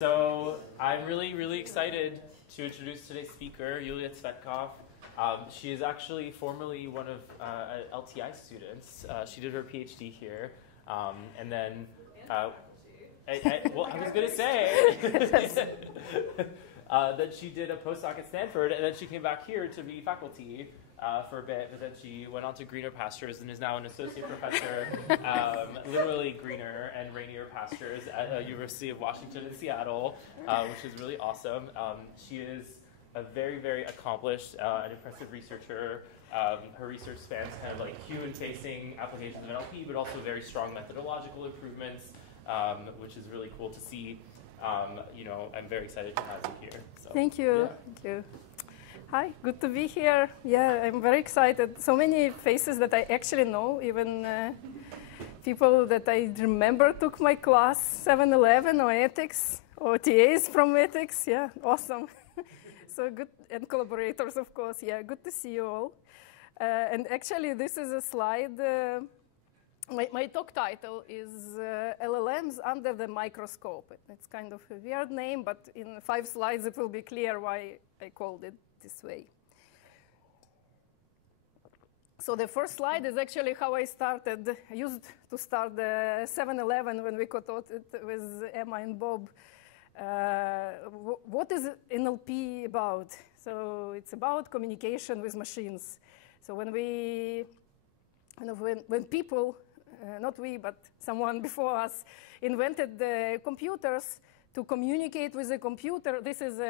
So I'm really excited to introduce today's speaker, Yulia Tsvetkov. She is actually formerly one of LTI students. She did her PhD here, and then I was going to say that she did a postdoc at Stanford, and then she came back here to be faculty for a bit, but then she went on to greener pastures and is now an associate professor, literally greener and rainier pastures at the University of Washington in Seattle, which is really awesome. She is a very accomplished and impressive researcher. Her research spans kind of like human-facing applications of NLP, but also very strong methodological improvements, which is really cool to see. I'm very excited to have you here. So, Thank you. yeah. Thank you. Hi, good to be here. Yeah, I'm very excited. So many faces that I actually know, even people that I remember took my class, 711 or ethics, or TAs from ethics. Yeah, awesome. So good, and collaborators, of course. Yeah, good to see you all. And actually, this is a slide. My talk title is LLMs under the microscope. It's kind of a weird name, but in 5 slides it will be clear why I called it this way. So the first slide is actually how I started. I used to start the 711 when we co-taught it with Emma and Bob. What is NLP about? So it's about communication with machines. So when when people, not we, but someone before us, invented the computers to communicate with a computer. This is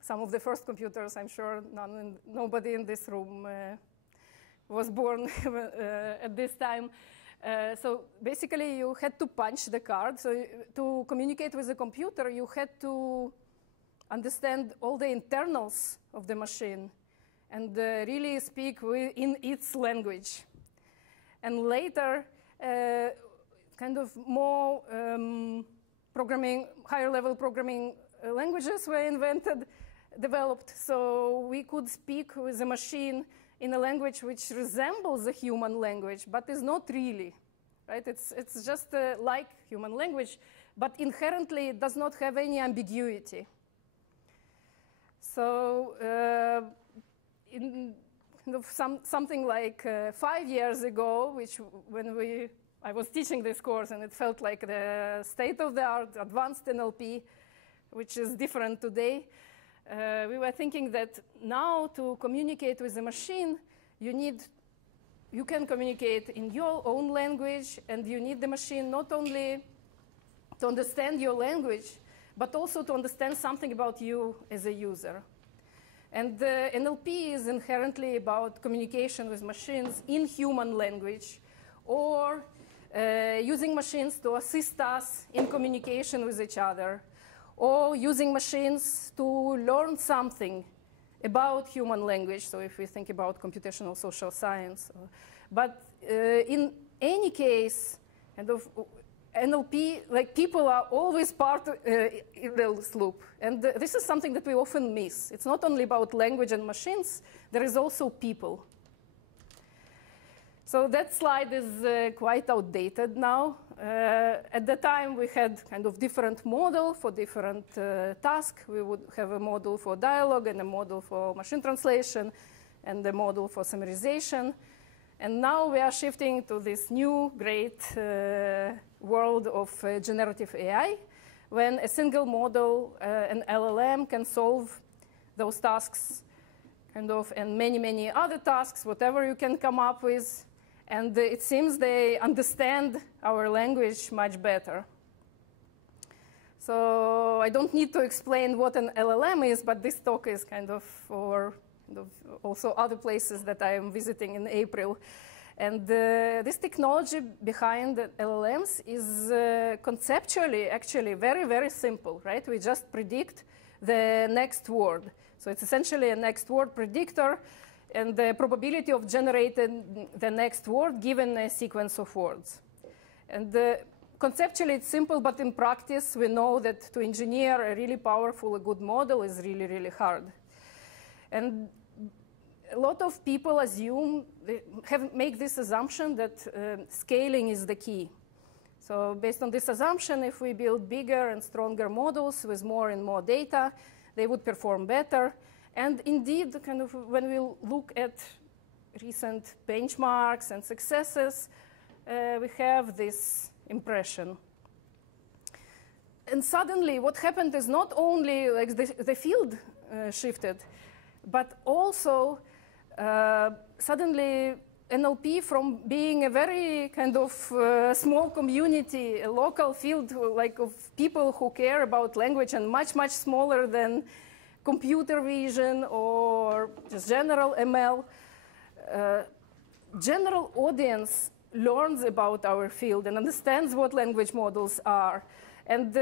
some of the first computers. I'm sure nobody in this room was born at this time. So basically, you had to punch the card. So to communicate with a computer, you had to understand all the internals of the machine and really speak in its language. And later, kind of more higher-level programming languages were developed, so we could speak with a machine in a language which resembles a human language, but is not really, right? It's just like human language, but inherently it does not have any ambiguity. So something like 5 years ago, when I was teaching this course, and it felt like the state-of-the-art advanced NLP, which is different today. We were thinking that now to communicate with a machine, you can communicate in your own language, and you need the machine not only to understand your language, but also to understand something about you as a user. And NLP is inherently about communication with machines in human language, or using machines to assist us in communication with each other, or using machines to learn something about human language, so if we think about computational social science. But in any case, NLP, like people are always part in this loop. And this is something that we often miss. It's not only about language and machines, there is also people. So that slide is quite outdated now. At the time, we had kind of different model for different tasks. We would have a model for dialogue and a model for machine translation and a model for summarization. And now we are shifting to this new great world of generative AI, when a single model, an LLM, can solve those tasks and many other tasks, whatever you can come up with. And it seems they understand our language much better. So I don't need to explain what an LLM is, but this talk is kind of for also other places that I am visiting in April. And this technology behind the LLMs is conceptually actually very simple, right? We just predict the next word. So it's essentially a next word predictor, and the probability of generating the next word given a sequence of words. And conceptually it's simple, but in practice we know that to engineer a really powerful, a good model is really hard. And a lot of people assume, make this assumption that scaling is the key. So based on this assumption, if we build bigger and stronger models with more and more data, they would perform better. And indeed, kind of when we look at recent benchmarks and successes, we have this impression. And suddenly, what happened is not only like the field shifted, but also suddenly NLP, from being a very kind of small community, a local field like of people who care about language and much, much smaller than computer vision or just general ML, general audience learns about our field and understands what language models are. And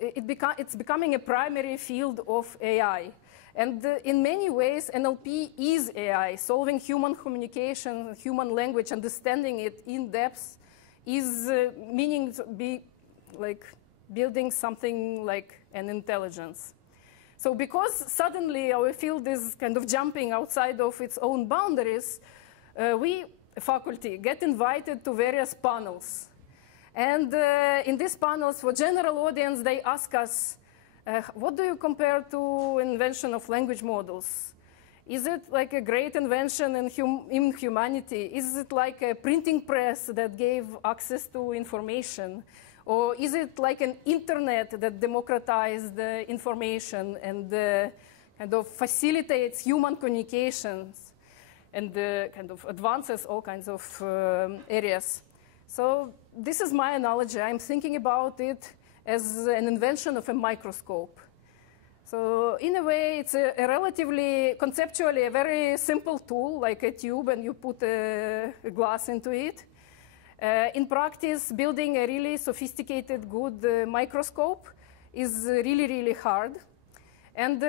it's becoming a primary field of AI. And in many ways, NLP is AI. Solving human communication, human language, understanding it in depth is meaning to be like building something like an intelligence. So because suddenly our field is kind of jumping outside of its own boundaries, we, faculty, get invited to various panels. And in these panels, for general audience, they ask us, what do you compare to invention of language models? Is it like a great invention in humanity? Is it like a printing press that gave access to information? Or is it like an internet that democratized information and kind of facilitates human communications and kind of advances all kinds of areas? So this is my analogy. I'm thinking about it as an invention of a microscope. So in a way, it's a relatively, conceptually, a very simple tool, like a tube, and you put a glass into it. In practice, building a really sophisticated, good microscope is really, really hard. And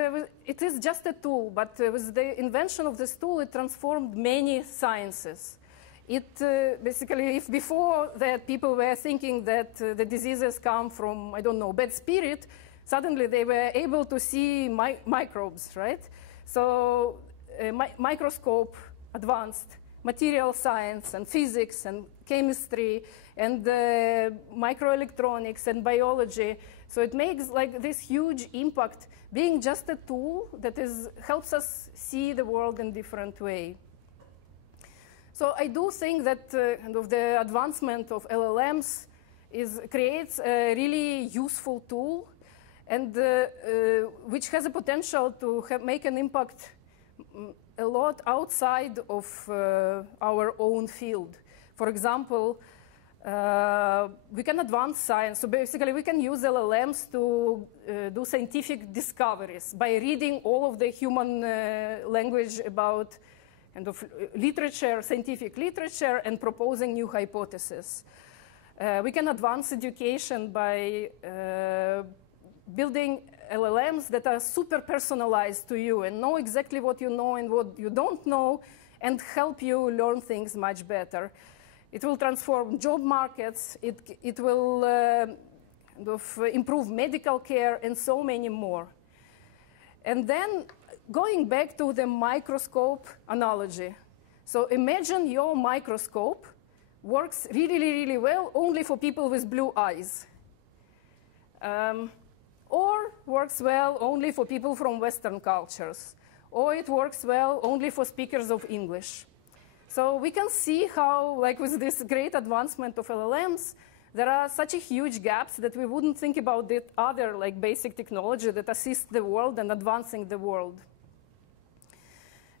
it is just a tool, but with the invention of this tool, it transformed many sciences. It basically, if before that people were thinking that the diseases come from, I don't know, bad spirit, suddenly they were able to see microbes, right? So microscope advanced material science and physics and chemistry and microelectronics and biology. So it makes like this huge impact, being just a tool that helps us see the world in a different way. So I do think that kind of the advancement of LLMs creates a really useful tool, and which has a potential to make an impact a lot outside of our own field. For example, we can advance science. So basically, we can use LLMs to do scientific discoveries by reading all of the human language about kind of literature, scientific literature, and proposing new hypotheses. We can advance education by building LLMs that are super personalized to you and know exactly what you know and what you don't know and help you learn things much better. It will transform job markets. It will kind of improve medical care and so many more. And then going back to the microscope analogy. So imagine your microscope works really, really well only for people with blue eyes. Or works well only for people from Western cultures. Or it works well only for speakers of English. So we can see how, like with this great advancement of LLMs, there are such a huge gaps that we wouldn't think about the other like basic technology that assists the world and advancing the world.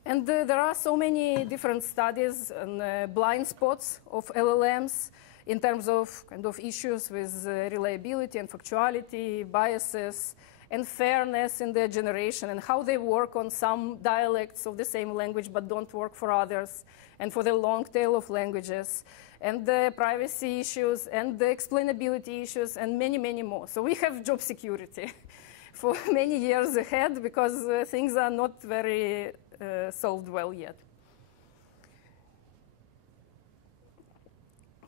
And there are so many different studies and blind spots of LLMs in terms of kind of issues with reliability and factuality, biases, and fairness in their generation, and how they work on some dialects of the same language but don't work for others, and for the long tail of languages, and the privacy issues, and the explainability issues, and many, many more. So we have job security for many years ahead because things are not very solved well yet.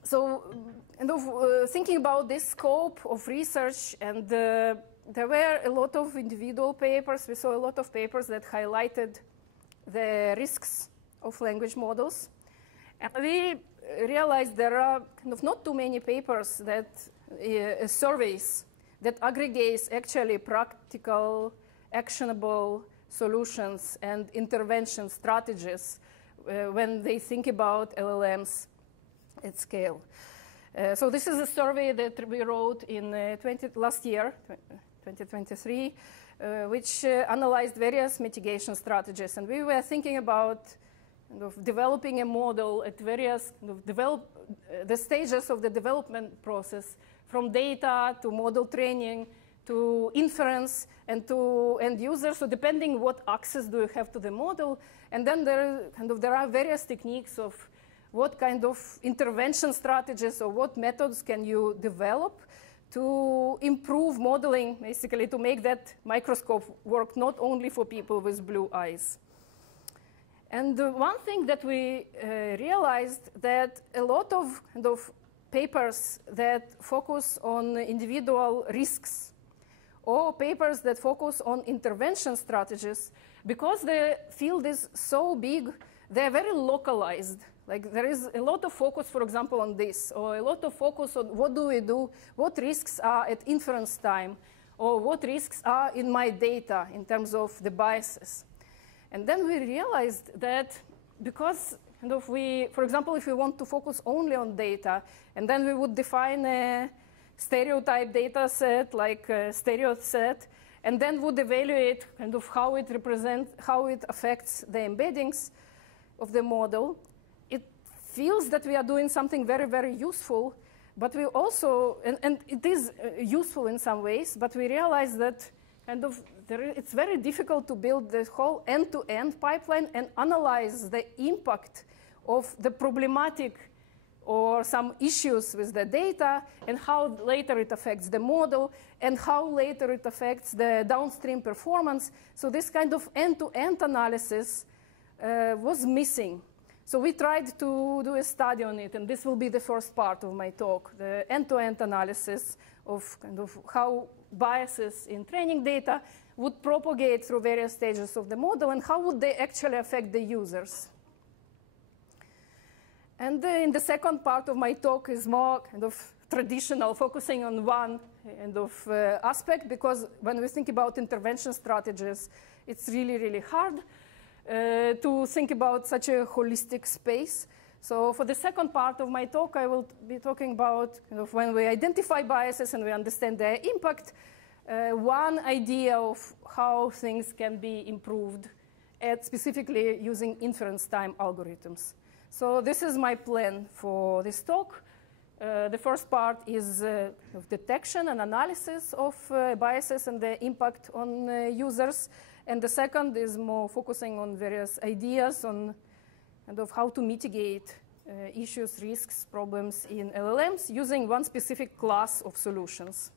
So, thinking about this scope of research, and there were a lot of individual papers. We saw a lot of papers that highlighted the risks of language models. And we realized there are kind of not too many papers that surveys that aggregates actually practical, actionable solutions and intervention strategies when they think about LLMs at scale. So this is a survey that we wrote in last year, 2023, which analyzed various mitigation strategies. And we were thinking about developing a model at various the stages of the development process, from data to model training to inference and to end users. So depending what access do you have to the model, and then there are various techniques of what kind of intervention strategies or what methods can you develop to improve modeling, basically to make that microscope work not only for people with blue eyes. And one thing that we realized that a lot of papers that focus on individual risks or papers that focus on intervention strategies, because the field is so big, they're very localized. Like there is a lot of focus, for example, on this, or a lot of focus on what do we do, what risks are at inference time, or what risks are in my data in terms of the biases. And then we realized that because for example, if we want to focus only on data, and then we would define a stereotype data set, like a stereo set, and then would evaluate how it affects the embeddings of the model. It feels that we are doing something very, very useful, but we also, and it is useful in some ways, but we realize that it's very difficult to build the whole end-to-end pipeline and analyze the impact of the problematic or some issues with the data and how later it affects the model and how later it affects the downstream performance. So this kind of end-to-end analysis was missing. So we tried to do a study on it, and this will be the first part of my talk, the end-to-end analysis of how biases in training data would propagate through various stages of the model and how would they actually affect the users. And in the second part of my talk is more traditional, focusing on one aspect, because when we think about intervention strategies, it's really, really hard to think about such a holistic space. So for the second part of my talk, I will be talking about when we identify biases and we understand their impact, one idea of how things can be improved, specifically using inference time algorithms. So this is my plan for this talk. The first part is detection and analysis of biases and the impact on users. And the second is more focusing on various ideas on how to mitigate issues, risks, problems in LLMs using one specific class of solutions.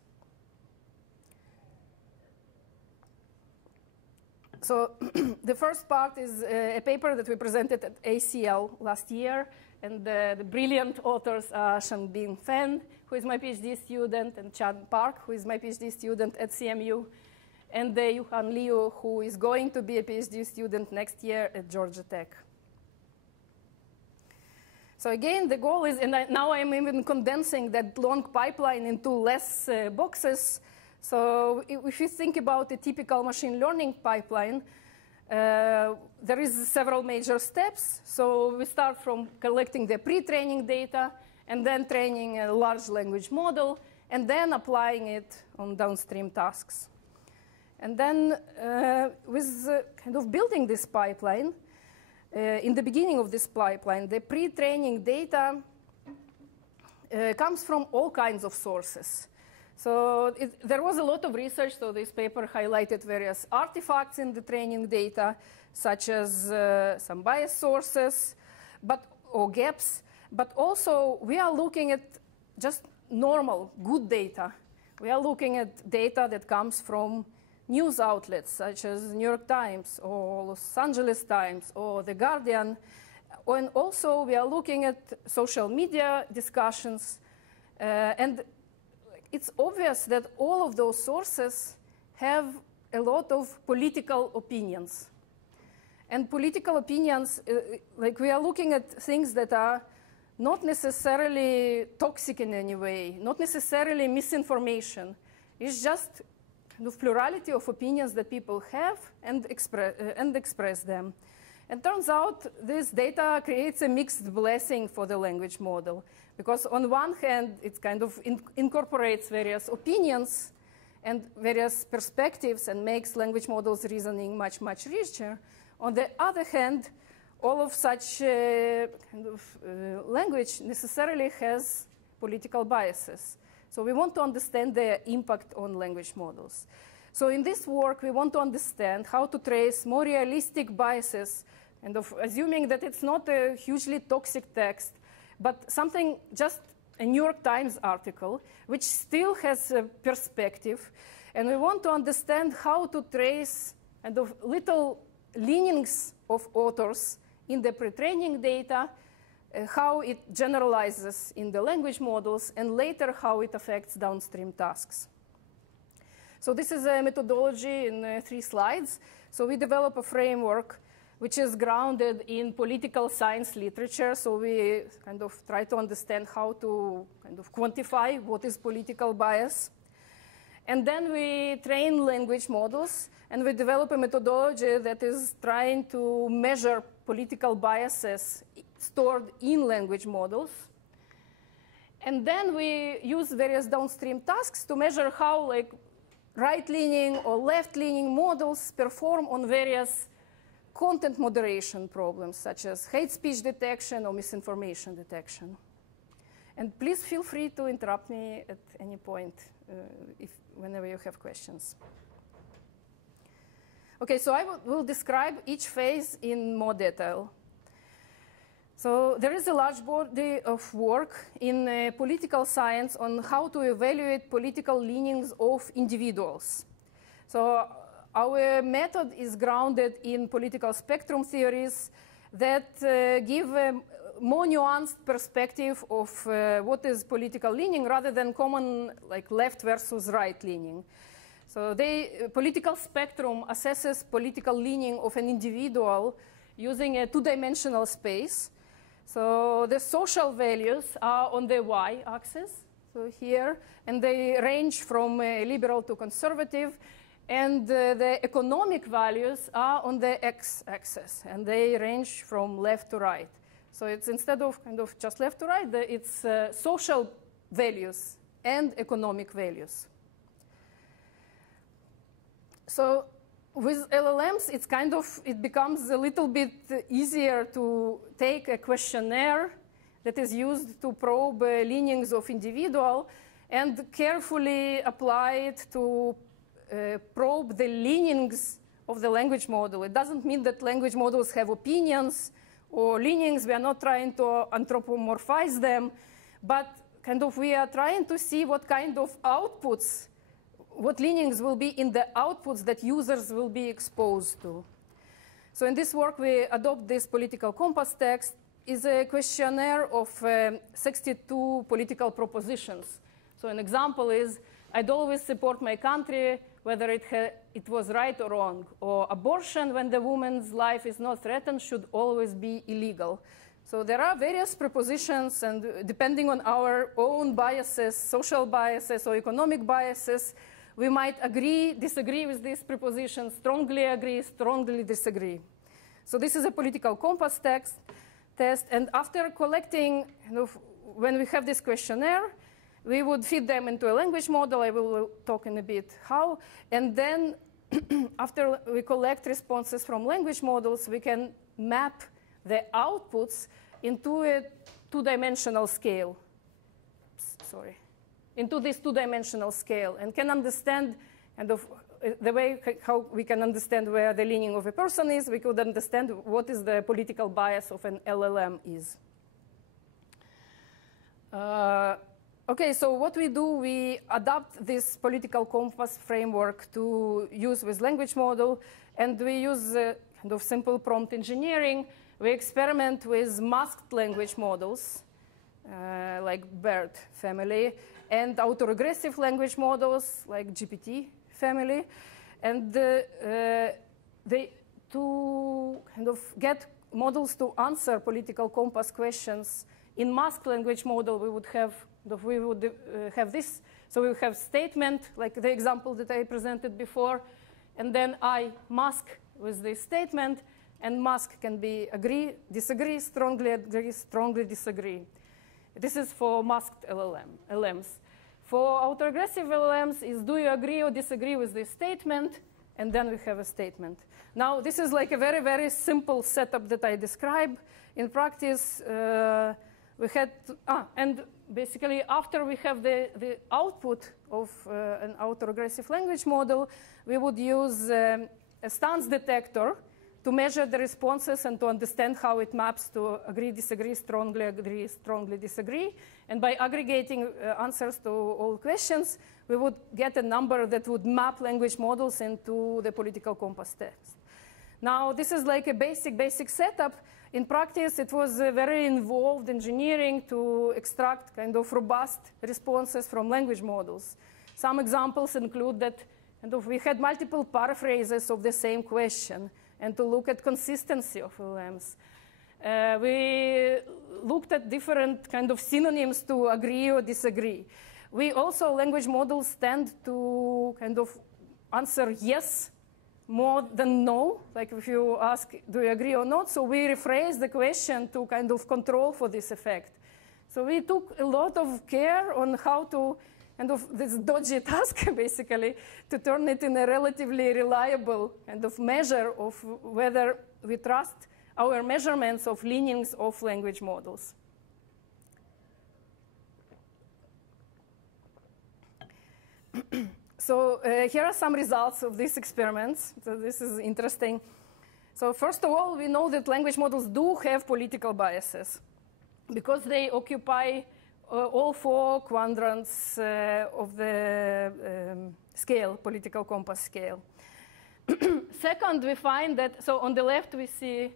So the first part is a paper that we presented at ACL last year, and the brilliant authors are Shangbin Fan, who is my PhD student, and Chad Park, who is my PhD student at CMU, and Yuhan Liu, who is going to be a PhD student next year at Georgia Tech. So again, the goal is, and now I'm even condensing that long pipeline into less boxes. So if you think about a typical machine learning pipeline, there is several major steps. So we start from collecting the pre-training data, and then training a large language model, and then applying it on downstream tasks. And then with building this pipeline, in the beginning of this pipeline, the pre-training data comes from all kinds of sources. So there was a lot of research, so this paper highlighted various artifacts in the training data, such as some bias sources or gaps, but also we are looking at just normal, good data. We are looking at data that comes from news outlets, such as New York Times or Los Angeles Times or The Guardian. And also we are looking at social media discussions, and it's obvious that all of those sources have a lot of political opinions. And political opinions, like we are looking at things that are not necessarily toxic in any way, not necessarily misinformation. It's just the plurality of opinions that people have and express them. And turns out this data creates a mixed blessing for the language model, because on one hand, it kind of incorporates various opinions and various perspectives and makes language models reasoning much, much richer. On the other hand, all of such language necessarily has political biases. So we want to understand their impact on language models. So in this work, we want to understand how to trace more realistic biases, and assuming that it's not a hugely toxic text, but something, just a New York Times article, which still has a perspective. And we want to understand how to trace little leanings of authors in the pre-training data, how it generalizes in the language models, and later how it affects downstream tasks. So this is a methodology in 3 slides. So we develop a framework which is grounded in political science literature. So we kind of try to understand how to kind of quantify what is political bias. And then we train language models, and we develop a methodology that is trying to measure political biases stored in language models. And then we use various downstream tasks to measure how right-leaning or left-leaning models perform on various content moderation problems, such as hate speech detection or misinformation detection. And please feel free to interrupt me at any point whenever you have questions. Okay, so I will describe each phase in more detail. So there is a large body of work in political science on how to evaluate political leanings of individuals. So our method is grounded in political spectrum theories that give a more nuanced perspective of what is political leaning rather than common left versus right leaning. So political spectrum assesses political leaning of an individual using a 2-dimensional space. So the social values are on the y-axis, so here, and they range from liberal to conservative. And the economic values are on the x-axis, and they range from left to right. So it's instead of just left to right, it's social values and economic values. So with LLMs, it becomes a little bit easier to take a questionnaire that is used to probe leanings of individual and carefully apply it to probe the leanings of the language model. It doesn't mean that language models have opinions or leanings. We are not trying to anthropomorphize them, but we are trying to see what kind of outputs, what leanings will be in the outputs that users will be exposed to. So in this work, we adopt this political compass text. Is a questionnaire of 62 political propositions. So an example is, I'd always support my country, whether it was right or wrong. Or abortion, when the woman's life is not threatened, should always be illegal. So there are various propositions, and depending on our own biases, social biases or economic biases, we might agree, disagree with these propositions, strongly agree, strongly disagree. So this is a political compass test. And after collecting, when we have this questionnaire, we would feed them into a language model. I will talk in a bit how. And then after we collect responses from language models, we can map the outputs into a 2-dimensional scale. Into this 2-dimensional scale, and can understand the way how we can understand where the leaning of a person is. We could understand what is the political bias of an LLM is. Okay, so what we do, we adapt this political compass framework to use with language model, and we use simple prompt engineering. We experiment with masked language models, like BERT family, and autoregressive language models, like GPT family, and to get models to answer political compass questions In masked language model, we would have this. So we would have statement, like the example that I presented before, and then I mask with this statement, and mask can be agree, disagree, strongly disagree. This is for masked LLMs. For autoaggressive LLMs is do you agree or disagree with this statement, and then we have a statement. Now, this is like a very, very simple setup that I describe. In practice, we had and basically after we have the output of an autoaggressive language model, we would use a stance detector to measure the responses and to understand how it maps to agree, strongly disagree. And by aggregating answers to all questions, we would get a number that would map language models into the political compass test. Now, this is like a basic setup. In practice, it was very involved engineering to extract kind of robust responses from language models. Some examples include that we had multiple paraphrases of the same question, and to look at consistency of LLMs. We looked at different kind of synonyms to agree or disagree. We also, language models tend to kind of answer yes more than no. Like if you ask, do you agree or not? So we rephrase the question to kind of control for this effect. So we took a lot of care on how to kind of this dodgy task, basically, to turn it in a relatively reliable kind of measure of whether we trust our measurements of leanings of language models. So here are some results of these experiments. So this is interesting. So first of all, we know that language models do have political biases because they occupy all four quadrants of the scale, political compass scale. Second, we find that, so on the left we see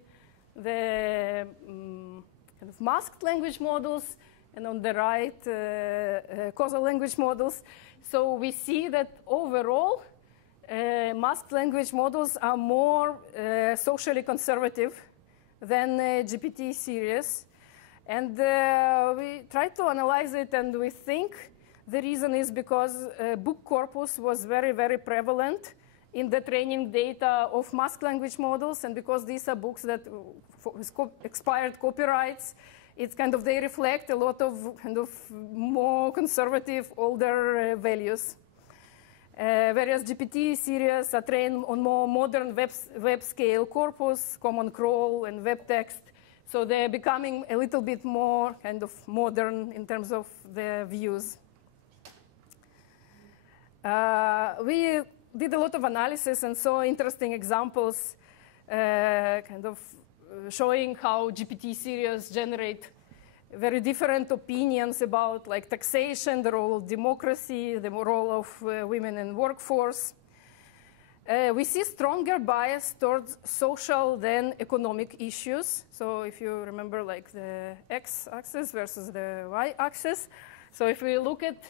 the kind of masked language models, and on the right, causal language models. So we see that overall, masked language models are more socially conservative than GPT series. And we tried to analyze it, and we think the reason is because book corpus was very, very prevalent in the training data of masked language models, and because these are books that with expired copyrights, it's kind of, they reflect a lot of kind of more conservative, older values. Whereas GPT series are trained on more modern web scale corpus, common crawl, and web text. So they're becoming a little bit more kind of modern in terms of their views. We did a lot of analysis and saw interesting examples kind of showing how GPT series generate very different opinions about like taxation, the role of democracy, the role of women in workforce. We see stronger bias towards social than economic issues. So if you remember like the x-axis versus the y-axis. So if we look at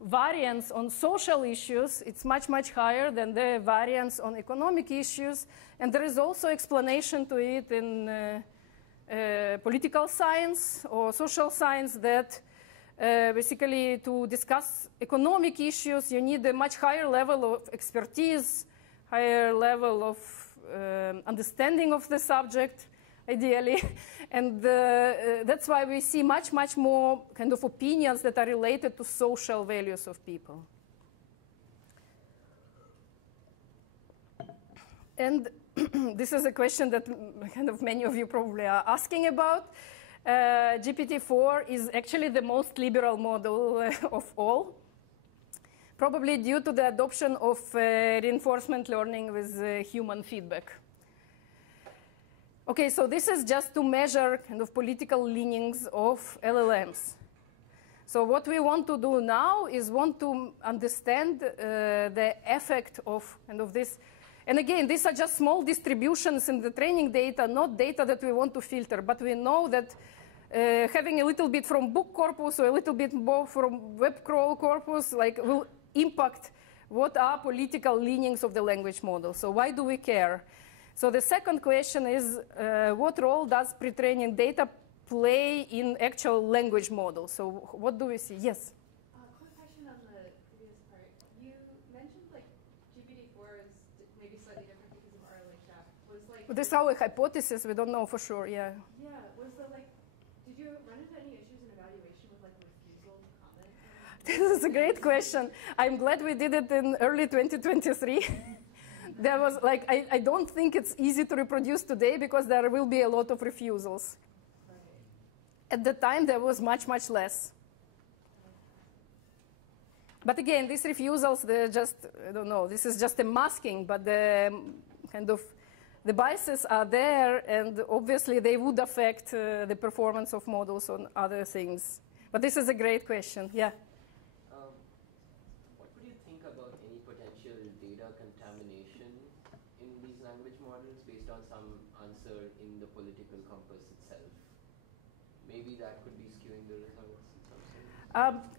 variance on social issues, it's much, much higher than the variance on economic issues. And there is also explanation to it in political science or social science that basically to discuss economic issues, you need a much higher level of expertise, higher level of understanding of the subject, ideally. And that's why we see much, much more kind of opinions that are related to social values of people. And this is a question that kind of many of you probably are asking about. GPT-4 is actually the most liberal model of all, probably due to the adoption of reinforcement learning with human feedback. Okay, so this is just to measure kind of political leanings of LLMs. So what we want to do now is want to understand the effect of kind of this. And again, these are just small distributions in the training data, not data that we want to filter. But we know that having a little bit from book corpus or a little bit more from web crawl corpus like will impact what are political leanings of the language model. So why do we care? So the second question is, what role does pre-training data play in actual language models. So what do we see? Yes? Quick question on the previous part. You mentioned like GPT-4 is maybe slightly different because of RLHF. Was like This is our hypothesis. We don't know for sure, yeah. Yeah, was the like, did you run into any issues in evaluation with like refusal to comment? This is a great question. I'm glad we did it in early 2023. There was like, I don't think it's easy to reproduce today because there will be a lot of refusals. Right. At the time, there was much, much less. But again, these refusals, they're just, I don't know, this is just a masking, but the kind of, the biases are there, and obviously they would affect the performance of models on other things. But this is a great question, yeah. What would you think about any potential data contamination in these language models based on some answer in the political compass itself? Maybe that could be skewing the results in some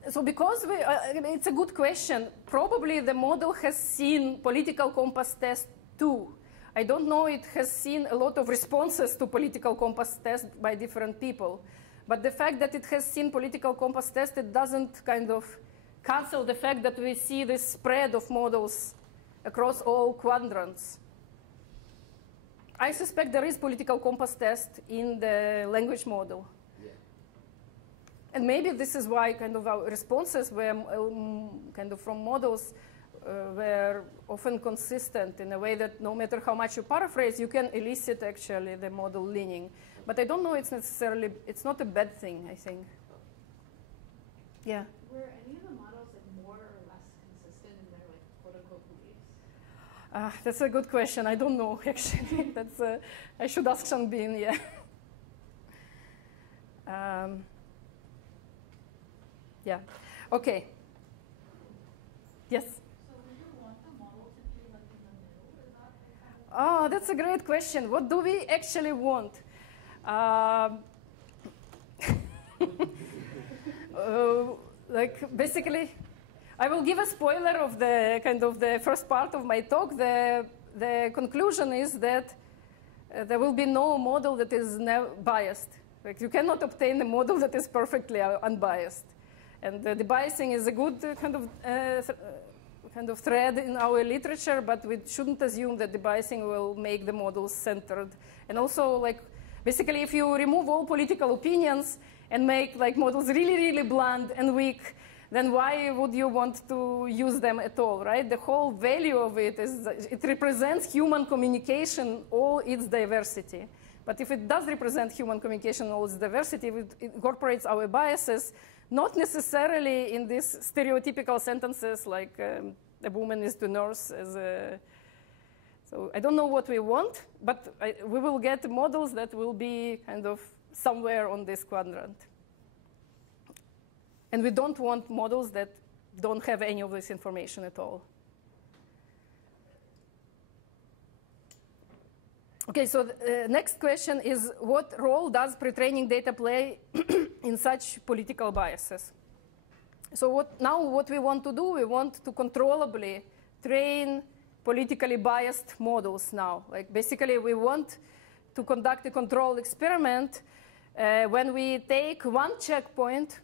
sense. So because it's a good question. Probably the model has seen political compass test too. I don't know it has seen a lot of responses to political compass test by different people. But the fact that it has seen political compass test, it doesn't kind of cancel the fact that we see this spread of models across all quadrants. I suspect there is political compass test in the language model. And maybe this is why kind of our responses were kind of from models were often consistent in a way that no matter how much you paraphrase, you can elicit actually the model leaning. But I don't know it's necessarily, it's not a bad thing, I think. Yeah? Were any of the models like more or less consistent in their like quote unquote beliefs? That's a good question. I don't know actually. That's I should ask Shanbin, yeah. Yeah. Okay. Yes? So would you want the model to be like in the middle? Is that Oh, that's a great question. What do we actually want? Like basically, I will give a spoiler of the kind of the first part of my talk. The conclusion is that there will be no model that is biased. Like you cannot obtain a model that is perfectly unbiased. And the biasing is a good kind of thread in our literature, but we shouldn't assume that the biasing will make the models centered. And also, like, basically, if you remove all political opinions and make like models really, really blunt and weak, then why would you want to use them at all, right? The whole value of it is it represents human communication, all its diversity. But if it does represent human communication, all its diversity, it incorporates our biases, not necessarily in these stereotypical sentences like a woman is to nurse as a... So I don't know what we want, but we will get models that will be kind of somewhere on this quadrant. And we don't want models that don't have any of this information at all. Okay, so the next question is, what role does pre-training data play in such political biases? So what we want to do, we want to controllably train politically biased models now. Like basically, we want to conduct a control experiment when we take one checkpoint,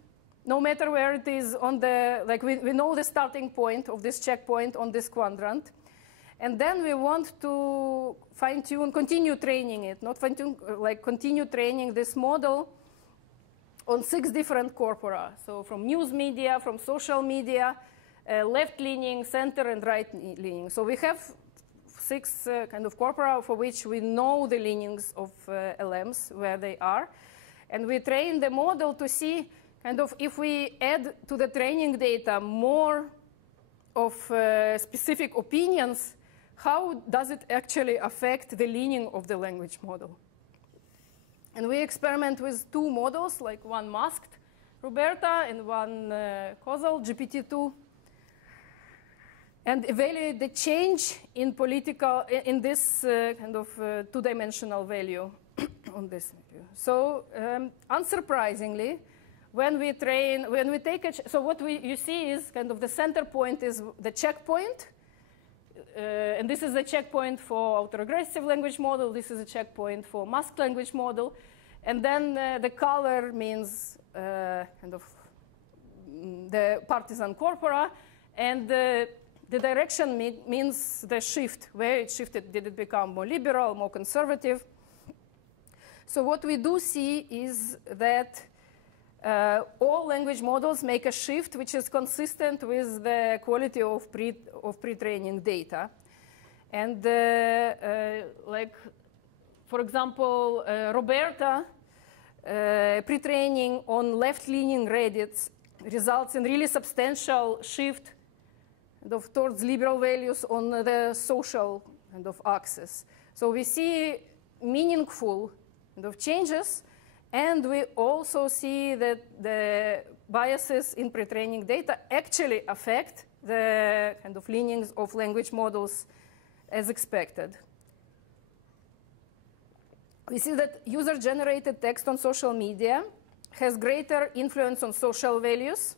no matter where it is on the, like we know the starting point of this checkpoint on this quadrant. And then we want to fine-tune, continue training it, not fine-tune, like continue training this model on 6 different corpora. So from news media, from social media, left-leaning, center, and right-leaning. So we have 6 kind of corpora for which we know the leanings of LMs, where they are. And we train the model to see kind of if we add to the training data more of specific opinions, how does it actually affect the leaning of the language model? And we experiment with 2 models, like one masked, Roberta, and one causal, GPT-2, and evaluate the change in in this kind of 2-dimensional value on this value. So unsurprisingly, when we take so what you see is kind of the center point is the checkpoint. And this is a checkpoint for autoregressive language model. This is a checkpoint for masked language model. And then the color means kind of the partisan corpora, and the direction means the shift, where it shifted. Did it become more liberal, more conservative? So what we do see is that all language models make a shift which is consistent with the quality of pre-training data. And like, for example, Roberta, pre-training on left-leaning Reddits results in really substantial shift towards liberal values on the social kind of axis. So we see meaningful kind of changes, and we also see that the biases in pre-training data actually affect the kind of leanings of language models as expected. We see that user-generated text on social media has greater influence on social values,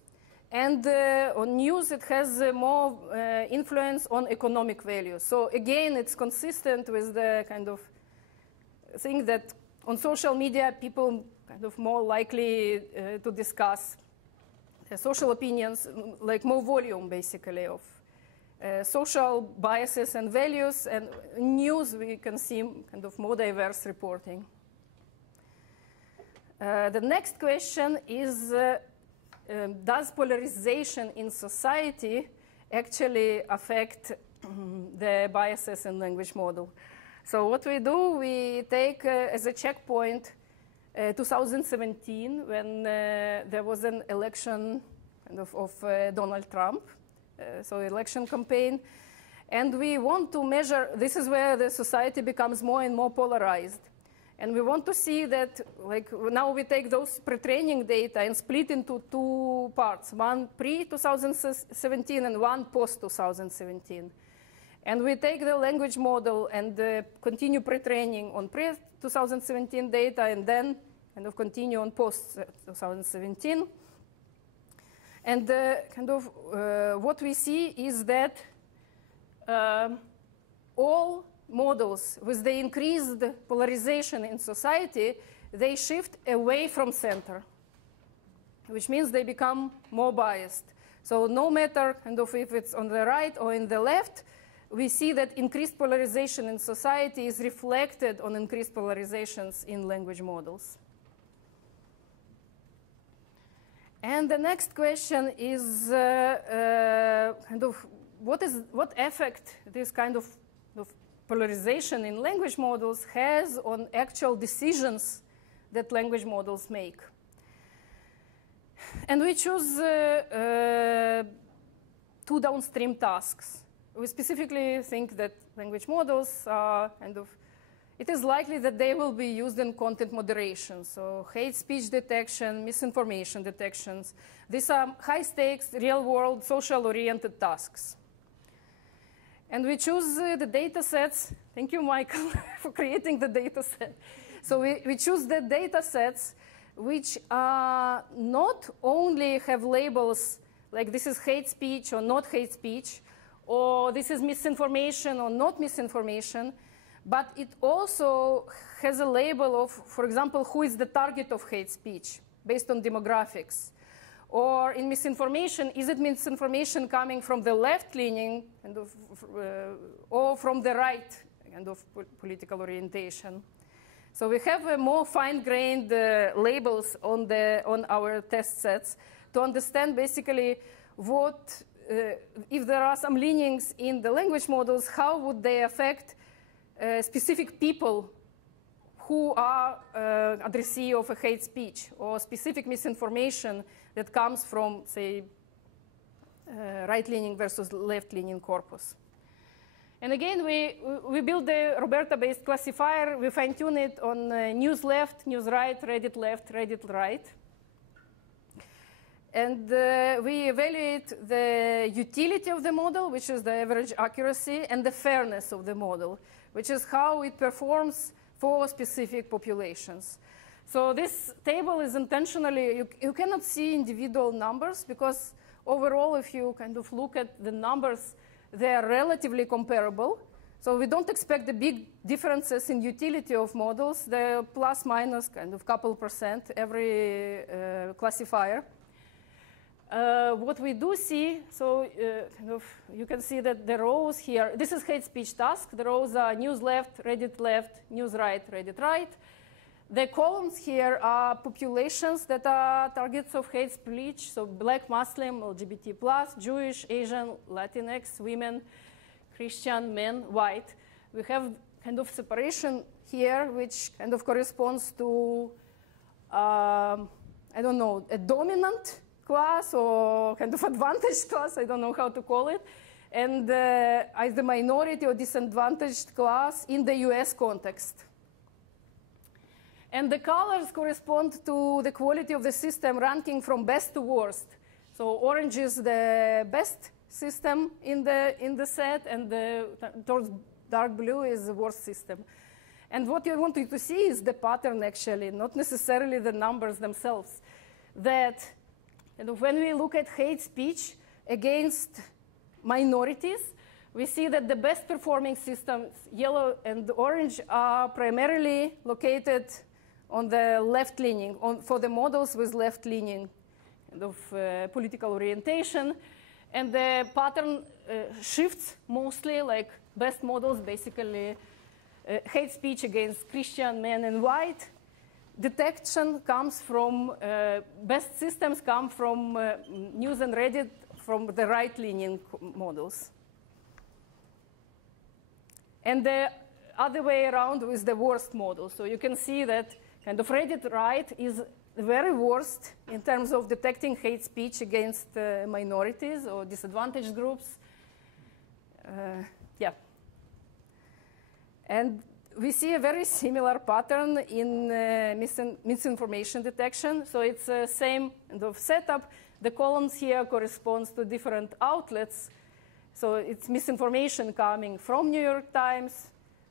and on news it has more influence on economic values. So again, it's consistent with the kind of thing that on social media people kind of more likely to discuss social opinions, like more volume basically of social biases and values, and news we can see kind of more diverse reporting. The next question is, does polarization in society actually affect the biases in language model? So what we do, we take as a checkpoint 2017, when there was an election kind of Donald Trump, so election campaign. And we want to measure, this is where the society becomes more and more polarized. And we want to see that, like, now we take those pre-training data and split into two parts, one pre-2017 and one post-2017. And we take the language model and continue pre-training on pre-2017 data, and then kind of continue on post-2017. And kind of what we see is that all models with the increased polarization in society, they shift away from center, which means they become more biased. So no matter kind of if it's on the right or in the left, we see that increased polarization in society is reflected on increased polarizations in language models. And the next question is kind of what effect this kind of polarization in language models has on actual decisions that language models make. And we choose two downstream tasks. We specifically think that language models are kind of, it is likely that they will be used in content moderation. So hate speech detection, misinformation detections. These are high stakes, real world, social oriented tasks. And we choose the data sets. Thank you, Michael, for creating the data set. So we choose the data sets which not only have labels like this is hate speech or not hate speech, or this is misinformation or not misinformation, but it also has a label of, for example, who is the target of hate speech based on demographics. Or in misinformation, is it misinformation coming from the left-leaning kind of, or from the right kind of political orientation? So we have more fine-grained labels on our test sets to understand basically what, if there are some leanings in the language models, how would they affect specific people who are addressee of a hate speech or specific misinformation that comes from, say, right-leaning versus left-leaning corpus. And again, we build the Roberta-based classifier. We fine-tune it on news left, news right, Reddit left, Reddit right. And we evaluate the utility of the model, which is the average accuracy, and the fairness of the model, which is how it performs for specific populations. So this table is intentionally, you cannot see individual numbers, because overall, if you kind of look at the numbers, they are relatively comparable. So we don't expect the big differences in utility of models. They're plus minus kind of couple percent every classifier. What we do see, so kind of you can see that the rows here, this is hate speech task. The rows are news left, Reddit left, news right, Reddit right. The columns here are populations that are targets of hate speech, so black, Muslim, LGBT+, Jewish, Asian, Latinx, women, Christian, men, white. We have kind of separation here, which kind of corresponds to, I don't know, a dominant class or kind of advantaged class, I don't know how to call it, and as the minority or disadvantaged class in the US context. And the colors correspond to the quality of the system ranking from best to worst. So orange is the best system in the set, and towards dark blue is the worst system. And what you want to see is the pattern, actually, not necessarily the numbers themselves. That when we look at hate speech against minorities, we see that the best performing systems, yellow and orange, are primarily located on the left leaning, for the models with left leaning kind of political orientation. And the pattern shifts mostly, like best models basically hate speech against Christian, men, and white. Detection comes from, best systems come from news and Reddit from the right-leaning models. And the other way around is the worst model. So you can see that kind of Reddit right is the very worst in terms of detecting hate speech against minorities or disadvantaged groups. Yeah. And we see a very similar pattern in misinformation detection. So it's the same kind of setup. The columns here corresponds to different outlets. So it's misinformation coming from New York Times,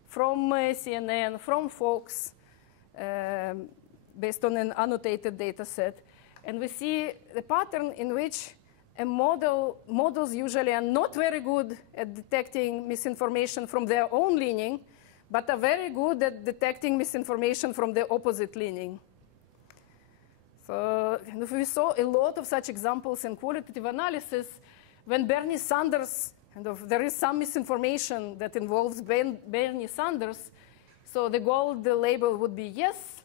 from CNN, from Fox, based on an annotated data set. And we see the pattern in which models usually are not very good at detecting misinformation from their own leaning, but are very good at detecting misinformation from the opposite leaning. So we saw a lot of such examples in qualitative analysis. When Bernie Sanders, there is some misinformation that involves Bernie Sanders, so the gold label would be yes.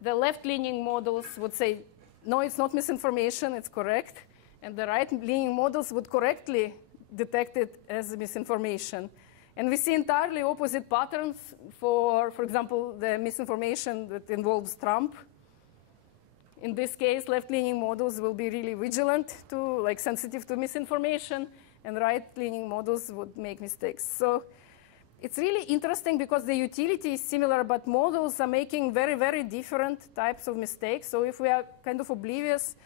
The left-leaning models would say, no, it's not misinformation, it's correct. And the right-leaning models would correctly detect it as misinformation. And we see entirely opposite patterns for example, the misinformation that involves Trump. In this case, left-leaning models will be really vigilant to, sensitive to misinformation, and right-leaning models would make mistakes. So it's really interesting because the utility is similar, but models are making very, very different types of mistakes. So if we are kind of oblivious,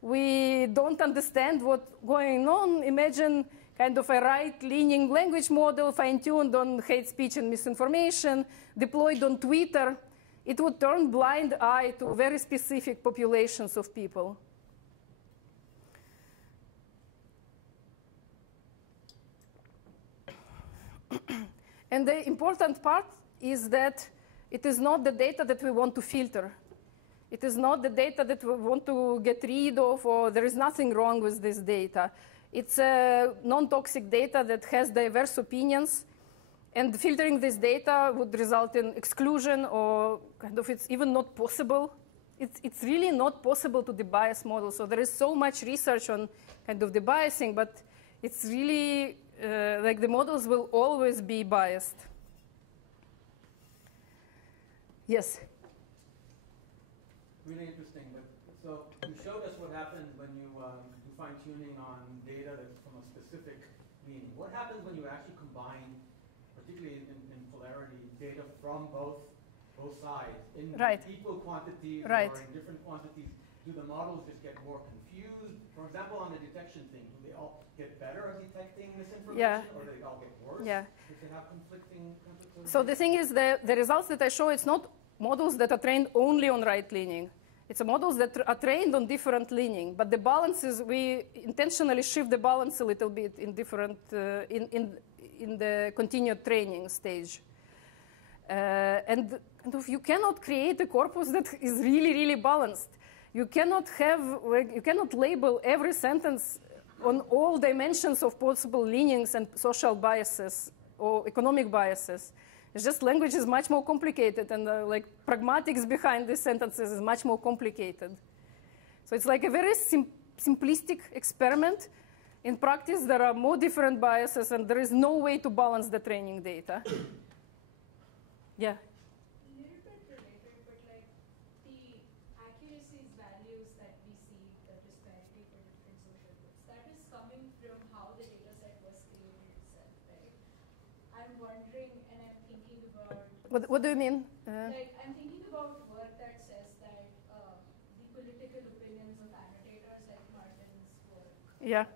we don't understand what's going on. Imagine kind of a right-leaning language model fine-tuned on hate speech and misinformation, deployed on Twitter. It would turn blind eye to very specific populations of people. And the important part is that it is not the data that we want to filter. It is not the data that we want to get rid of, or there is nothing wrong with this data. It's non-toxic data that has diverse opinions, and filtering this data would result in exclusion, or kind of it's even not possible. It's really not possible to debias models. So there is so much research on kind of debiasing, but it's really the models will always be biased. Yes? Really interesting. But so you showed us what happens when you do fine-tuning on data that's from a specific leaning. What happens when you actually combine, particularly in polarity, data from both sides in equal quantities or in different quantities? Do the models just get more confused? For example, on the detection thing, do they all get better at detecting misinformation, or do they all get worse if they have conflicting? So the thing is, the results that I show, it's not models that are trained only on right leaning. It's models that are trained on different leaning, but the balances, we intentionally shift the balance a little bit in different, in the continued training stage. And if you cannot create a corpus that is really, really balanced. You cannot label every sentence on all dimensions of possible leanings and social biases or economic biases. It's just language is much more complicated, and like pragmatics behind these sentences is much more complicated. So it's like a very simplistic experiment. In practice, there are more different biases, and there is no way to balance the training data. Yeah. What do you mean? Like, I'm thinking about work that says that the political opinions of annotators, like Martin's work, yeah,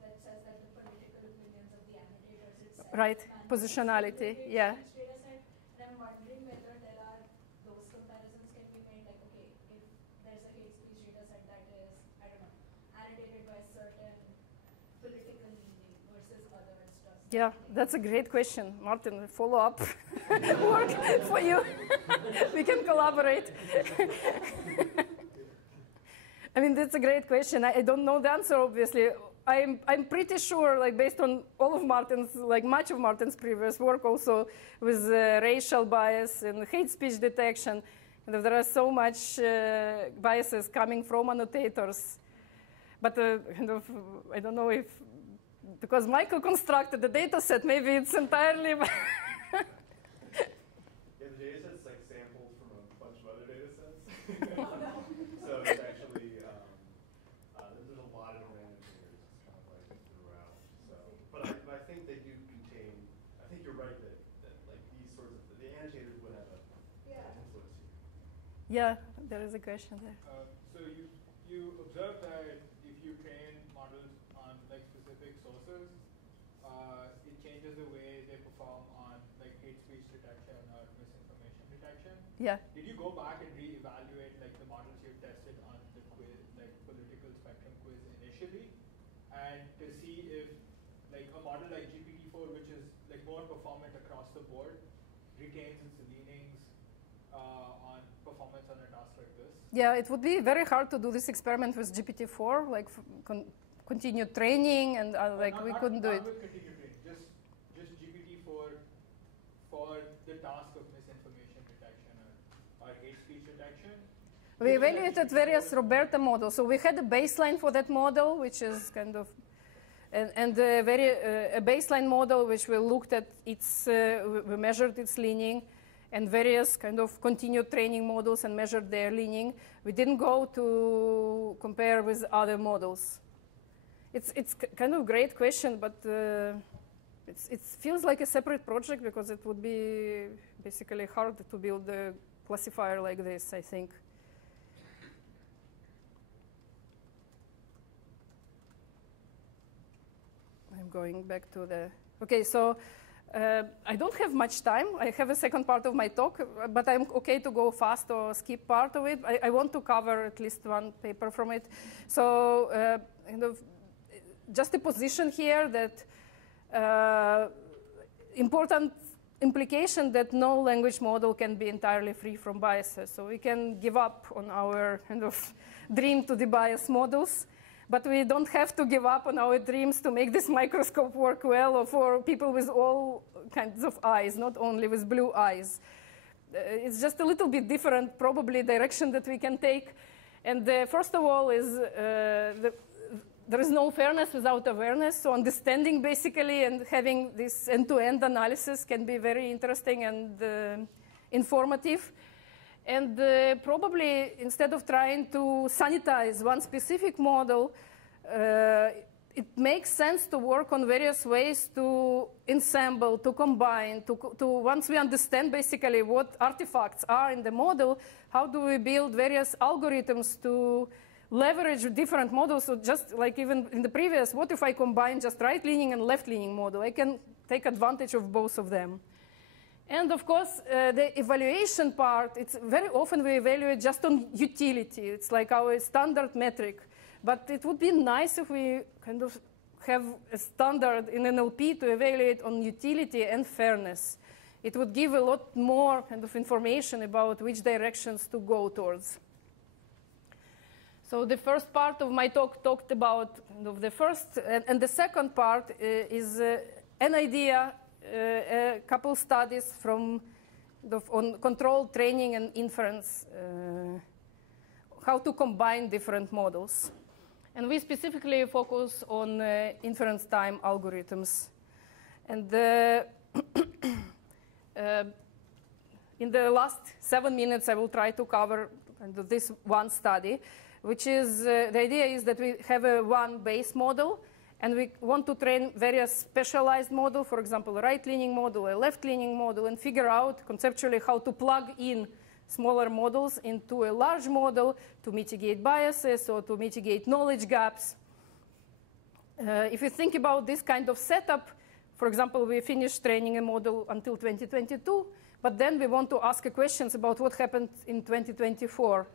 that says that the political opinions of the annotators itself, right, positionality, yeah. Data set, and I'm wondering whether there are those comparisons can be made. Like, okay, if there's a hate speech data set that is, I don't know, annotated by a certain political leaning versus others. Yeah, that's a great question, Martin. Follow up work for you. We can collaborate. I mean, that's a great question. I don't know the answer, obviously. I'm pretty sure, like based on all of Martin's, like much of Martin's previous work, also with racial bias and hate speech detection, and there are so much biases coming from annotators. But I don't know if. Because Michael constructed the data set, maybe it's entirely. Yeah, the data set's like samples from a bunch of other data sets. So it's actually, there's a lot of different annotators kind of like throughout. So, but I think they do contain, I think you're right that like these sorts of, the annotators would have an influence here. Yeah, there is a question there. So you observe that if you train models on like specific sources, it changes the way they perform on like hate speech detection or misinformation detection. Yeah. Did you go back and reevaluate like the models you tested on the quiz, like political spectrum quiz initially, and to see if like a model like GPT-4, which is like more performant across the board, retains its leanings on performance on a task like this? Yeah, it would be very hard to do this experiment with GPT-4, like continued training, and like we couldn't do it. Not with continued training, just GPT-4 for the task of misinformation detection or hate speech detection. We evaluated various Roberta models. So we had a baseline for that model, which is kind of, and a baseline model which we looked at its, we measured its leaning, and various kind of continued training models and measured their leaning. We didn't go to compare with other models. It's kind of a great question, but it feels like a separate project because it would be basically hard to build a classifier like this, I think. I'm going back to the, okay, so I don't have much time. I have a second part of my talk, but I'm okay to go fast or skip part of it. I want to cover at least one paper from it. So kind of just a position here that important implication that no language model can be entirely free from biases. So we can give up on our kind of dream to debias models. But we don't have to give up on our dreams to make this microscope work well, or for people with all kinds of eyes, not only with blue eyes. It's just a little bit different, probably, direction that we can take. And first of all is there is no fairness without awareness. So understanding, basically, and having this end-to-end analysis can be very interesting and informative. And probably, instead of trying to sanitize one specific model, it makes sense to work on various ways to ensemble, to combine, to once we understand basically what artifacts are in the model, how do we build various algorithms to leverage different models? So just like even in the previous, what if I combine just right-leaning and left-leaning model? I can take advantage of both of them. And of course, the evaluation part, it's very often we evaluate just on utility. It's like our standard metric. But it would be nice if we kind of have a standard in NLP to evaluate on utility and fairness. It would give a lot more kind of information about which directions to go towards. So the first part of my talk talked about kind of the first, and the second part is an idea, a couple studies from on control training and inference, how to combine different models. And we specifically focus on inference time algorithms. And in the last 7 minutes, I will try to cover this one study, which is, the idea is that we have a one base model, and we want to train various specialized models, for example, a right-leaning model, a left-leaning model, and figure out conceptually how to plug in smaller models into a large model to mitigate biases or to mitigate knowledge gaps. If you think about this kind of setup, for example, we finished training a model until 2022, but then we want to ask questions about what happened in 2024.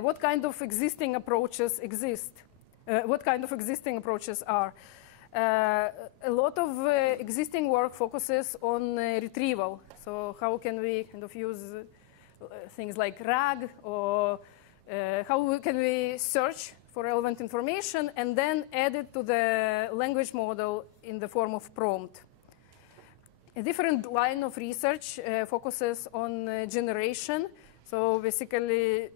What kind of existing approaches exist? What kind of existing approaches are? A lot of existing work focuses on retrieval. So how can we kind of use things like RAG, or how can we search for relevant information and then add it to the language model in the form of prompt. A different line of research focuses on generation. So basically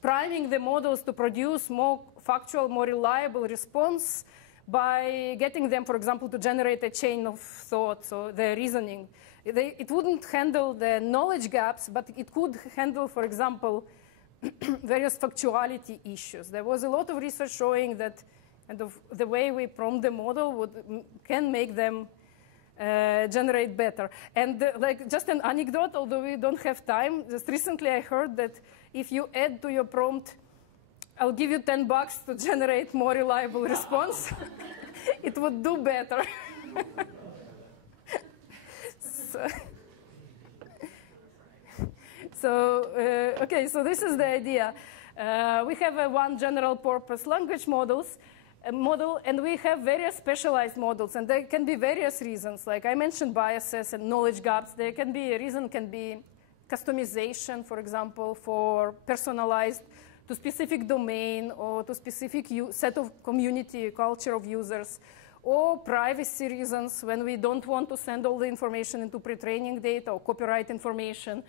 priming the models to produce more factual, more reliable response by getting them, for example, to generate a chain of thought, so the reasoning. It wouldn't handle the knowledge gaps, but it could handle, for example, various factuality issues. There was a lot of research showing that kind of the way we prompt the model can make them generate better. And like just an anecdote, although we don't have time, just recently I heard that if you add to your prompt, I'll give you $10 to generate more reliable response, it would do better. Okay, so this is the idea. We have one general purpose language model, and we have various specialized models, and there can be various reasons. Like I mentioned biases and knowledge gaps. There can be a reason, can be customization, for example, for personalized to specific domain or to specific set of community, culture of users, or privacy reasons when we don't want to send all the information into pre-training data or copyright information,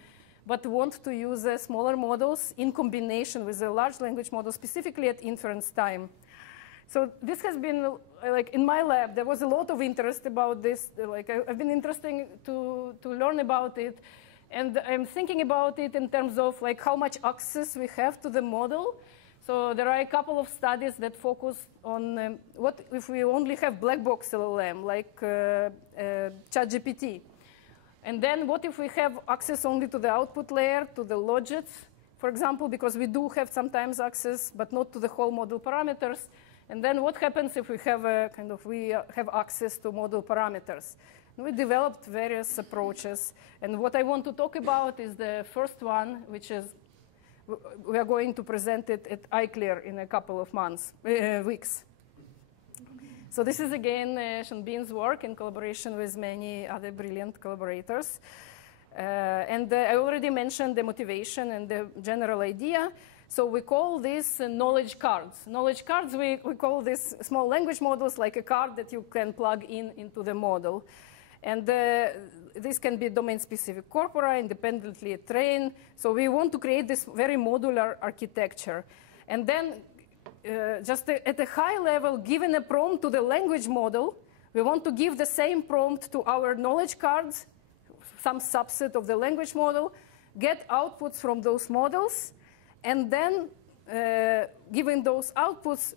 but want to use smaller models in combination with a large language model, specifically at inference time. So this has been, like in my lab, there was a lot of interest about this. Like I've been interested to learn about it. And I'm thinking about it in terms of like how much access we have to the model. So there are a couple of studies that focus on what if we only have black box LLM, like ChatGPT. And then what if we have access only to the output layer, to the logits, for example, because we do have sometimes access, but not to the whole model parameters. And then what happens if we have we have access to model parameters? We developed various approaches, and what I want to talk about is the first one, which is we are going to present it at iClear in a couple of weeks. So this is again Shanbin's work in collaboration with many other brilliant collaborators. And I already mentioned the motivation and the general idea. So we call this knowledge cards. Knowledge cards, we call these small language models like a card that you can plug into the model. And this can be domain-specific corpora, independently trained. So we want to create this very modular architecture. And then just at a high level, given a prompt to the language model, we want to give the same prompt to our knowledge cards, some subset of the language model, get outputs from those models, and then given those outputs,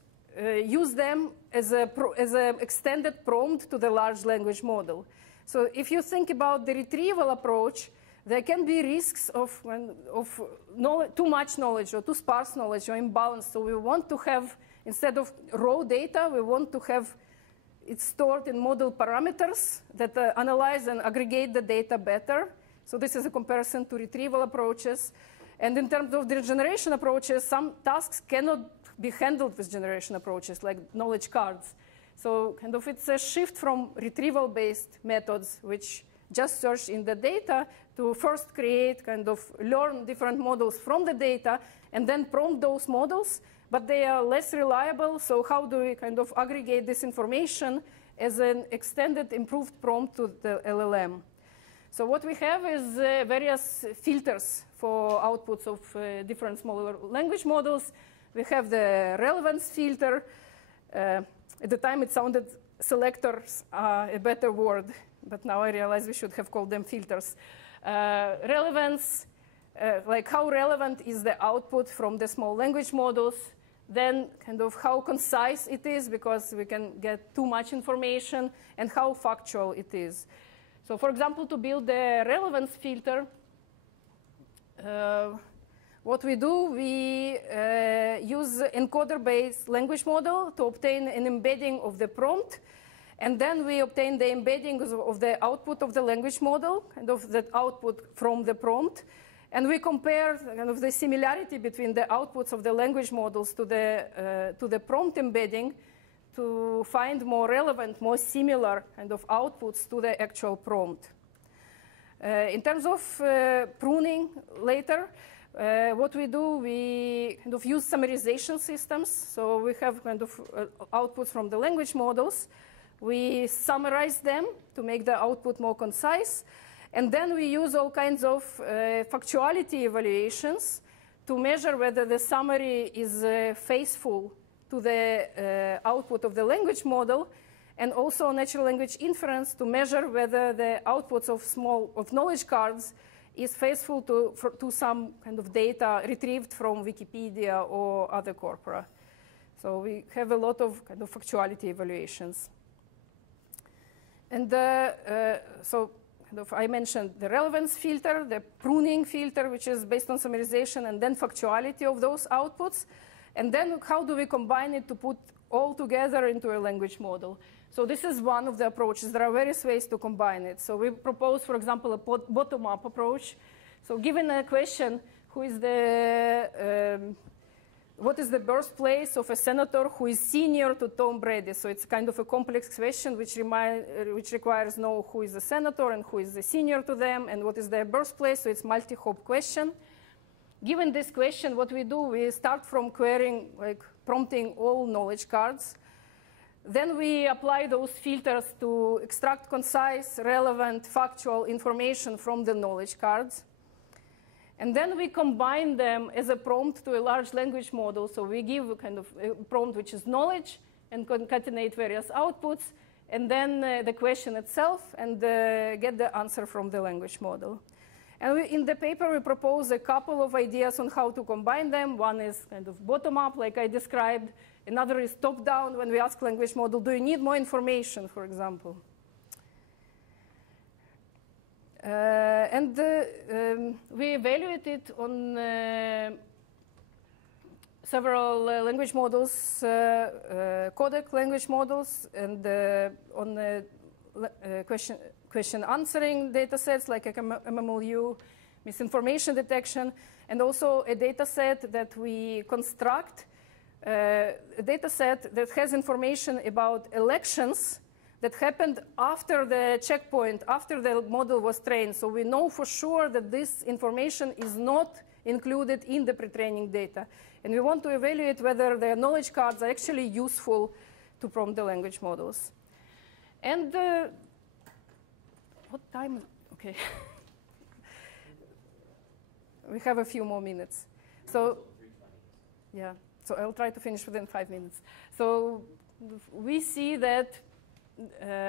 use them as an extended prompt to the large language model. So if you think about the retrieval approach, there can be risks of too much knowledge or too sparse knowledge or imbalance. So we want to have, instead of raw data, we want to have it stored in model parameters that analyze and aggregate the data better. So this is a comparison to retrieval approaches. And in terms of the generation approaches, some tasks cannot be handled with generation approaches, like knowledge cards. So kind of it's a shift from retrieval-based methods, which just search in the data, to first create, kind of learn different models from the data, and then prompt those models, but they are less reliable. So how do we kind of aggregate this information as an extended, improved prompt to the LLM? So what we have is various filters for outputs of different smaller language models. We have the relevance filter. At the time, it sounded selectors a better word, but now I realize we should have called them filters. Relevance, like how relevant is the output from the small language models, then kind of how concise it is, because we can get too much information, and how factual it is. So for example, to build the relevance filter, what we do, we use encoder-based language model to obtain an embedding of the prompt. And then we obtain the embedding of the output of the language model, kind of that output from the prompt. And we compare kind of the similarity between the outputs of the language models to the prompt embedding to find more relevant, more similar kind of outputs to the actual prompt. In terms of pruning later, what we do, we kind of use summarization systems. So we have kind of outputs from the language models. We summarize them to make the output more concise. And then we use all kinds of factuality evaluations to measure whether the summary is faithful to the output of the language model, and also natural language inference to measure whether the outputs of knowledge cards is faithful to some kind of data retrieved from Wikipedia or other corpora. So we have a lot of kind of factuality evaluations. And so kind of I mentioned the relevance filter, the pruning filter, which is based on summarization, and then factuality of those outputs. And then how do we combine it to put all together into a language model? So this is one of the approaches. There are various ways to combine it. So we propose, for example, a bottom-up approach. So given a question, what is the birthplace of a senator who is senior to Tom Brady? So it's kind of a complex question which requires know who is the senator and who is the senior to them and what is their birthplace. So it's multi-hop question. Given this question, what we do, we start from querying, like prompting all knowledge cards. Then we apply those filters to extract concise, relevant, factual information from the knowledge cards. And then we combine them as a prompt to a large language model. So we give kind of a prompt which is knowledge and concatenate various outputs, and then the question itself, and get the answer from the language model. And in the paper, we propose a couple of ideas on how to combine them. One is kind of bottom-up, like I described. Another is top-down, when we ask language model, do you need more information, for example? We evaluate it on several language models, codec language models, and on question answering data sets like MMLU, misinformation detection, and also a data set that we construct, a data set that has information about elections that happened after the checkpoint, after the model was trained. So we know for sure that this information is not included in the pre-training data. And we want to evaluate whether the knowledge cards are actually useful to prompt the language models. And what time is it? Okay. We have a few more minutes. So, yeah, so I'll try to finish within 5 minutes. So we see that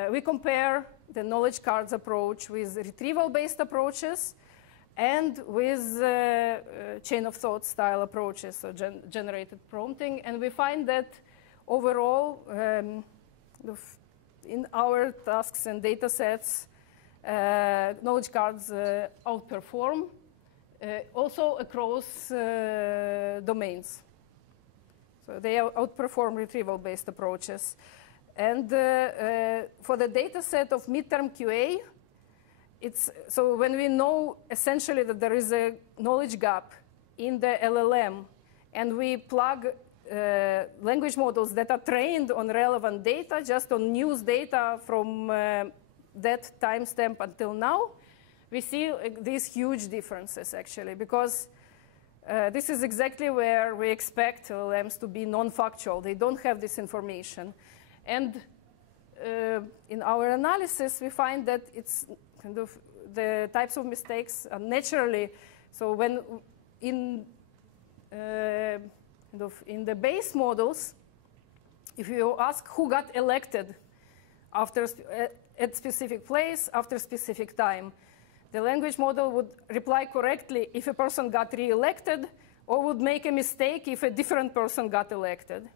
we compare the knowledge cards approach with retrieval-based approaches and with chain of thought style approaches, so generated prompting. And we find that overall, in our tasks and data sets, knowledge cards outperform, also across domains. So they outperform retrieval-based approaches. And for the data set of midterm QA, so when we know essentially that there is a knowledge gap in the LLM, and we plug language models that are trained on relevant data, just on news data from that timestamp until now, we see these huge differences, actually, because this is exactly where we expect LLMs to be non-factual. They don't have this information. And in our analysis, we find that it's kind of the types of mistakes are naturally, so when in the base models, if you ask who got elected after at specific place, after specific time, the language model would reply correctly if a person got re-elected, or would make a mistake if a different person got elected.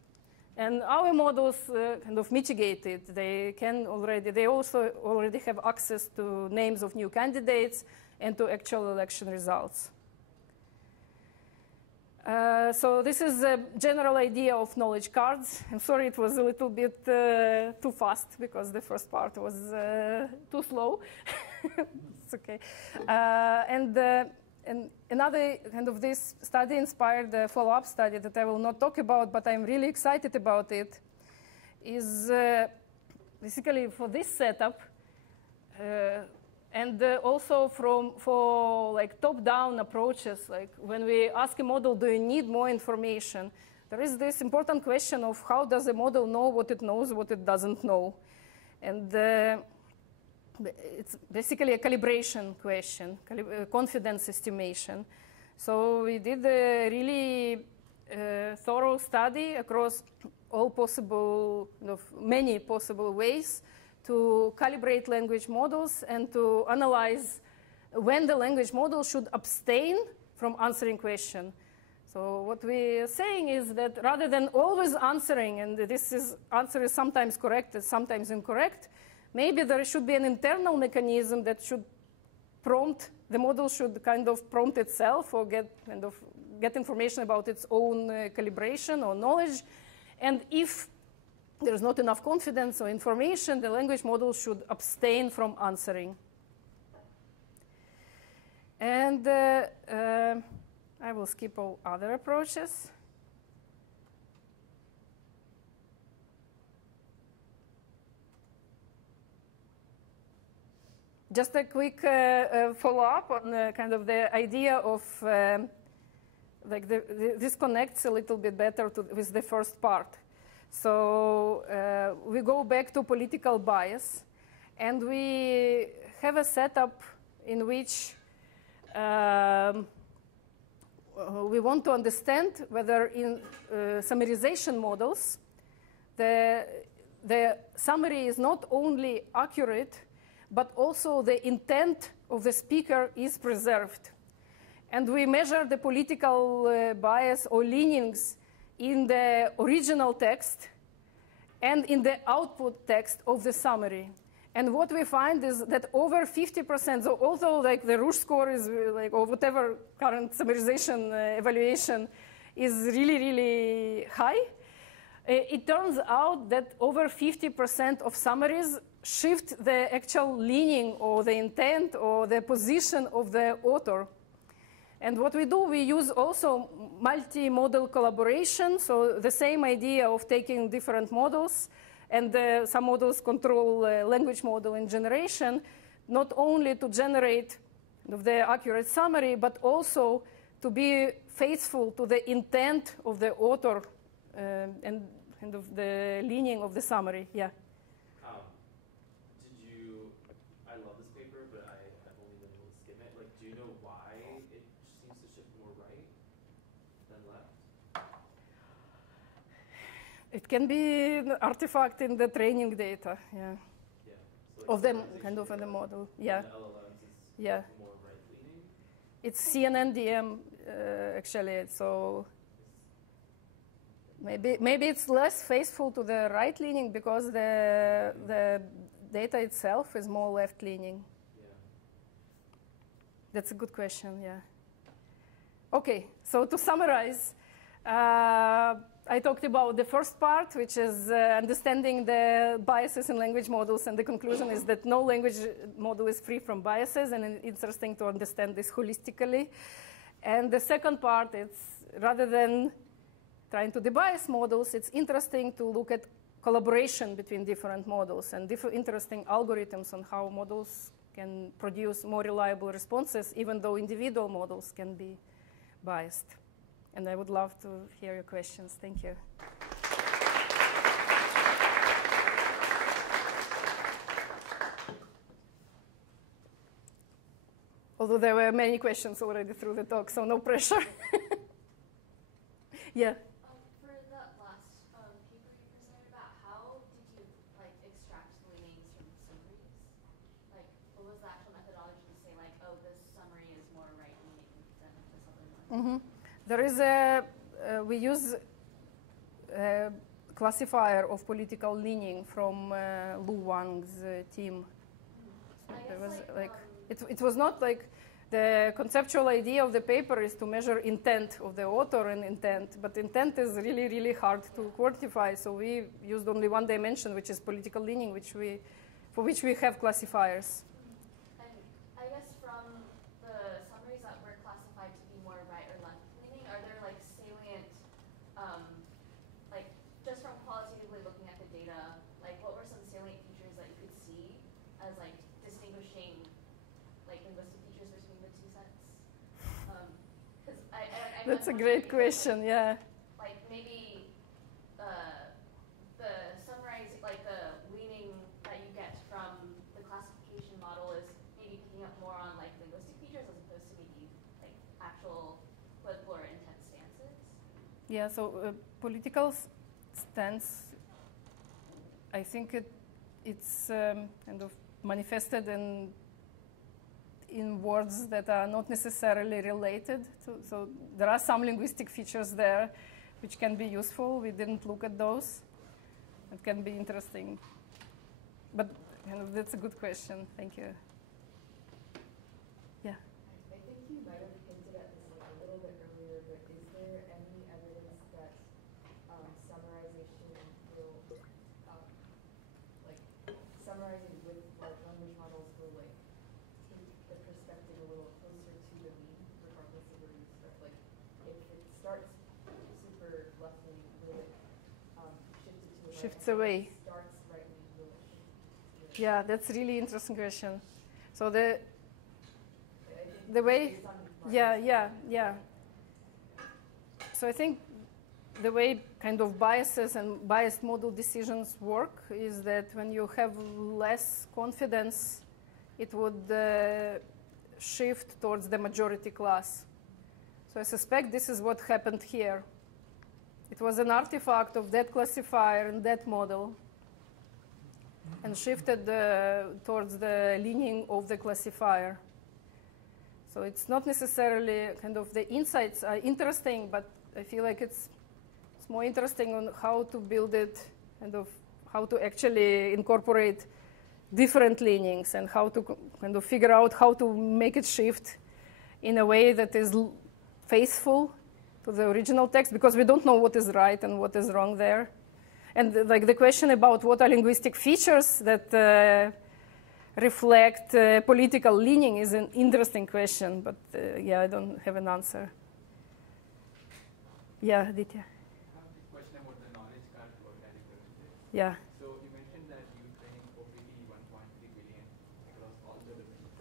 And our models kind of mitigate it. They also already have access to names of new candidates and to actual election results. So this is a general idea of knowledge cards. I'm sorry it was a little bit too fast because the first part was too slow. It's okay. And another kind of this study inspired a follow-up study that I will not talk about, but I'm really excited about it, is basically for this setup, and also for like top-down approaches, like when we ask a model, do you need more information? There is this important question of how does a model know what it knows, what it doesn't know? And it's basically a calibration question, confidence estimation. So we did a really thorough study across all possible, many possible ways to calibrate language models and to analyze when the language model should abstain from answering question. So what we are saying is that rather than always answering, and answer is sometimes correct and sometimes incorrect, maybe there should be an internal mechanism that should prompt, the model should kind of prompt itself or get information about its own calibration or knowledge. And if there's not enough confidence or information, the language model should abstain from answering. And I will skip all other approaches. Just a quick follow-up on kind of the idea of like this connects a little bit better with the first part. So we go back to political bias, and we have a setup in which we want to understand whether in summarization models, the summary is not only accurate, but also the intent of the speaker is preserved. And we measure the political bias or leanings in the original text and in the output text of the summary. And what we find is that over 50%, so although like the Rouge score is like, or whatever current summarization evaluation is really, really high, it turns out that over 50% of summaries shift the actual leaning or the intent or the position of the author. And what we do, we use also multi-model collaboration, so the same idea of taking different models, and some models control language model in generation, not only to generate the accurate summary, but also to be faithful to the intent of the author and kind of the leaning of the summary. Yeah. I love this paper, but I have only been able to skim it. Like, do you know why it seems to shift more right than left? It can be an artifact in the training data, yeah. Yeah. So like of them, kind of in the model, yeah. The LLMs is yeah. more right-leaning? It's CNN-DM, actually, so maybe it's less faithful to the right-leaning because the data itself is more left-leaning. Yeah. That's a good question, yeah. Okay, so to summarize, I talked about the first part, which is understanding the biases in language models, and the conclusion is that no language model is free from biases, and it's interesting to understand this holistically. And the second part is rather than trying to debias models, it's interesting to look at collaboration between different models and interesting algorithms on how models can produce more reliable responses, even though individual models can be biased. And I would love to hear your questions. Thank you. Although there were many questions already through the talk, so no pressure. Yeah. For the last paper you presented about, how did you extract leanings from summaries? Like, what was the actual methodology to say oh, this summary is more right-leaning than this other one? There is we use a classifier of political leaning from Lu Wang's team. So there was it was not the conceptual idea of the paper is to measure intent of the author and intent, but intent is really, really hard to quantify. So we used only one dimension, which is political leaning, for which we have classifiers. And I guess from the summaries that were classified to be more right or left leaning, are there salient, just from qualitatively looking at the data, what were some salient features that you could see as distinguishing linguistic features between the two sets? That's a great question, yeah. Maybe the summarizing, the leaning that you get from the classification model is maybe picking up more on linguistic features as opposed to maybe actual political or intent stances. Yeah, so political stance, I think it's kind of manifested in words that are not necessarily related to, so there are some linguistic features there which can be useful. We didn't look at those. It can be interesting. But that's a good question. Thank you. Yeah. I think you might have hinted at this a little bit earlier, but is there any evidence that summarization will, summarizing with large language models will take the perspective a little closer to the mean, regardless of where you start? If it starts super left-leaning, will it shift it to the right? Shifts away. If it starts right-leaning, will it shift to the right? Yeah, that's a really interesting question. So the way, yeah. So I think the way kind of biases and biased model decisions work is that when you have less confidence, it would shift towards the majority class. So I suspect this is what happened here. It was an artifact of that classifier and that model and shifted towards the leaning of the classifier. So it's not necessarily kind of the insights are interesting, but I feel like it's more interesting on how to build it and how to actually incorporate different leanings and how to kind of figure out how to make it shift in a way that is faithful to the original text, because we don't know what is right and what is wrong there. And the question about what are linguistic features that reflect political leaning is an interesting question, but yeah, I don't have an answer. Yeah, Aditya. Question about the knowledge card for category. Yeah. So you mentioned that you train OPT 1.3 billion across all the domains.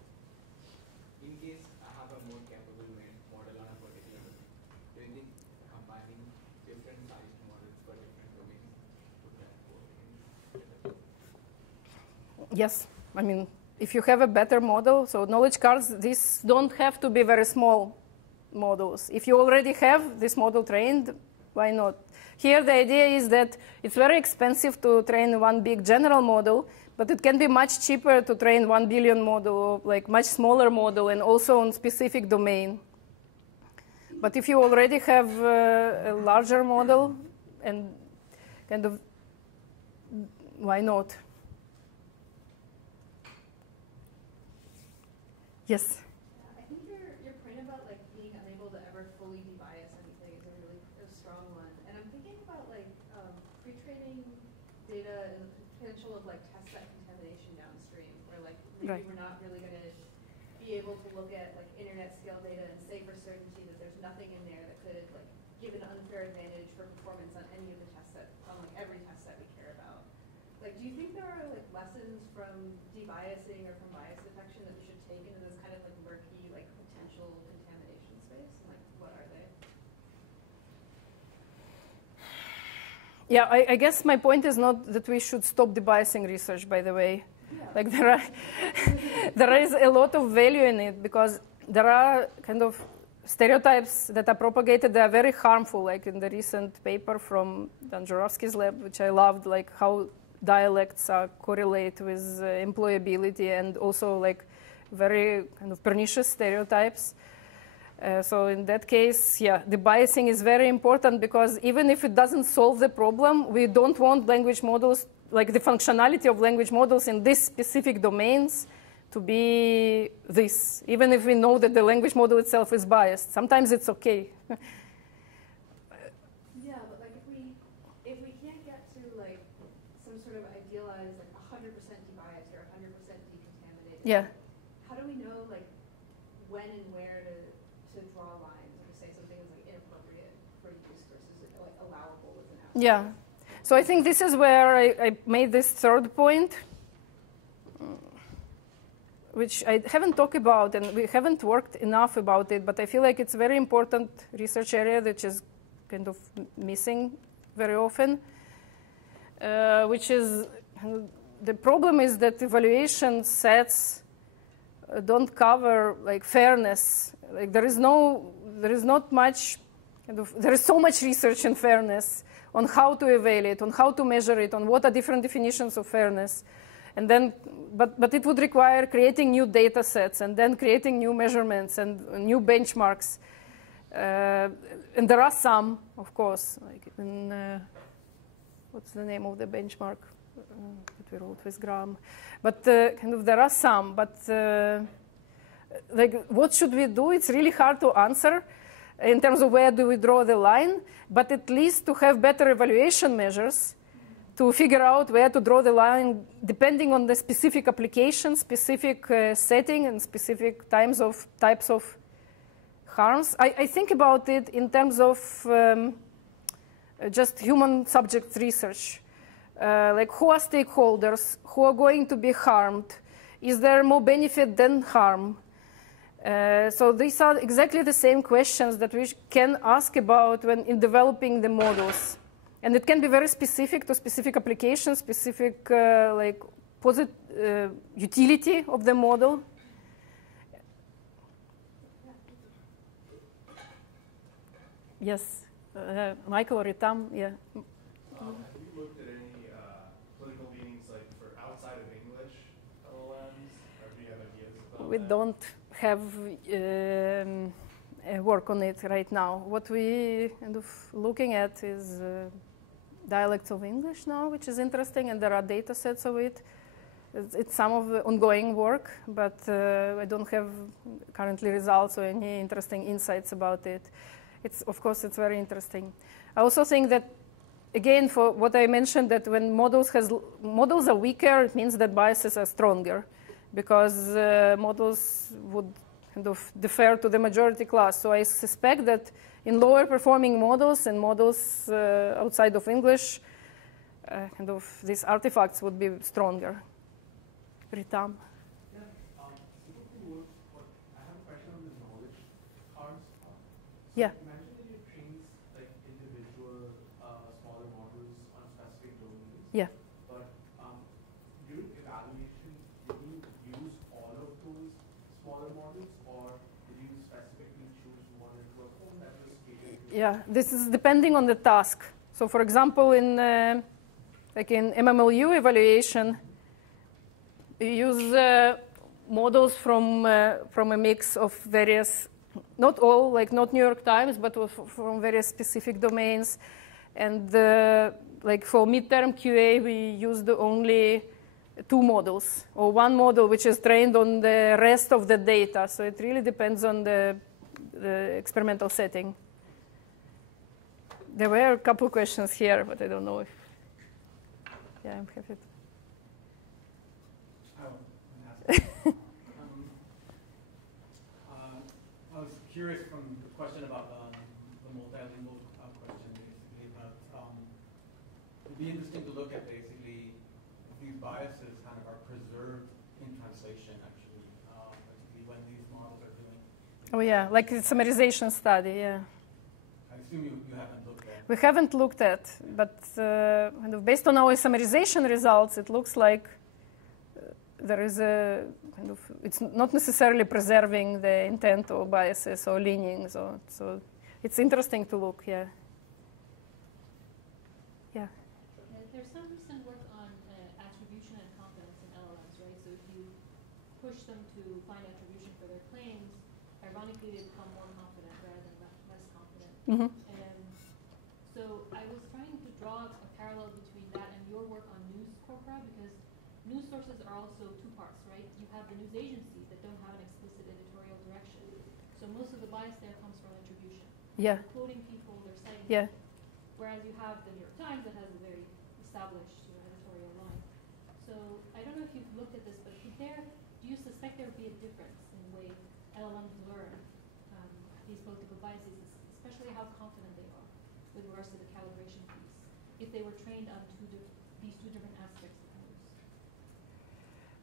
In case I have a more capable model on a particular domain, do you think combining different sized models for different domains would that work? Yes. I mean, if you have a better model, so knowledge cards, these don't have to be very small models. If you already have this model trained, why not? Here the idea is that it's very expensive to train one big general model, but it can be much cheaper to train 1 billion model, like much smaller model, and also on specific domain. But if you already have a larger model, and kind of, why not? Yes? I think your point about being unable to ever fully debias anything is a really strong one. And I'm thinking about pre-training data and the potential of test set contamination downstream, where maybe we're not really going to be able to look at internet scale data and say for certainty that there's nothing in there that could give an unfair advantage for performance on any of the tests that, on like every test that we care about. Like, do you think there are like lessons from debiasing or from bias detection that we should take into this kind of like murky, like potential contamination space? And like, what are they? Yeah, I guess my point is not that we should stop debiasing research, by the way. Yeah. Like there is a lot of value in it because there are kind of stereotypes that are propagated that are very harmful, like in the recent paper from Dan Joravsky's lab, which I loved, like how dialects correlate with employability and also like very kind of pernicious stereotypes. So in that case, yeah, the biasing is very important because even if it doesn't solve the problem, we don't want language models, like the functionality of language models in these specific domains to be this, even if we know that the language model itself is biased. Sometimes it's okay. Yeah, but like if we can't get to like some sort of idealized like 100% debiased or 100% decontaminated, Yeah. how do we know like when and where to draw lines or to say something is like inappropriate for use versus like allowable as an outcome? Yeah. So I think this is where I made this third point, which I haven't talked about, and we haven't worked enough about it, but I feel like it's a very important research area that is kind of missing very often, which is, the problem is that evaluation sets don't cover like fairness. Like there is not much, there is so much research in fairness on how to evaluate, on how to measure it, on what are different definitions of fairness. And then, but it would require creating new data sets and then creating new measurements and new benchmarks. And there are some, of course, like in, what's the name of the benchmark that we wrote with Graham? But kind of there are some, but like what should we do? It's really hard to answer in terms of where do we draw the line, but at least to have better evaluation measures to figure out where to draw the line depending on the specific application, specific setting, and specific types of harms. I think about it in terms of just human subject research. Like who are stakeholders, who are going to be harmed? Is there more benefit than harm? So these are exactly the same questions that we can ask about when in developing the models. And it can be very specific to specific applications, specific like utility of the model. Yes, Michael or Ritam, yeah. Have you looked at any political meanings like for outside of English LLMs? Or do you have ideas about We that? don't have work on it right now. What we kind of looking at is dialects of English now, which is interesting, and there are data sets of it. It's some of the ongoing work, but I don't have currently results or any interesting insights about it. Of course, it's very interesting. I also think that, again, for what I mentioned, that when models are weaker, it means that biases are stronger, because models would kind of defer to the majority class. So I suspect that in lower performing models and models outside of English, kind of these artifacts would be stronger. Ritam. Yeah, I have a question on the knowledge harms. Yeah. You mentioned that you train like individual smaller models on specific domains. Yeah. But during evaluation, did you use all of those smaller models, or did you specifically choose one or two of them that was catered to? Yeah, this is depending on the task. So, for example, in like in MMLU evaluation, you use models from a mix of various, not all, like not New York Times, but from various specific domains. And like for midterm QA, we used only 2 models, or 1 model which is trained on the rest of the data. So it really depends on the experimental setting. There were a couple questions here, but I don't know if, yeah, I'm happy to. I was curious from the question about the multilingual it'd be interesting to look at basically if these biases kind of are preserved in translation, actually, particularly when these models are doing. Oh yeah, like a summarization study, yeah. I assume you haven't looked at. We haven't looked at, but kind of based on our summarization results, it looks like there is a kind of, it's not necessarily preserving the intent or biases or leanings, or so it's interesting to look, yeah. Yeah. There's some recent work on attribution and confidence in LLMs, right? So if you push them to find attribution for their claims, ironically they become more confident rather than less confident. Mm-hmm. And so I was trying to draw a parallel between that and your work on news corpora, because news sources are also two parts, right? You have the news agencies that don't have an explicit editorial direction. So most of the bias there comes from attribution. Yeah. They're quoting people, they're citing Yeah. people. Whereas you have the New York Times that has a very established editorial line. So I don't know if you've looked at this, but do you suspect there would be a difference in the way LLMs learn these political biases, especially how confident they are with regards to the calibration piece, if they were trained on these two different aspects of news?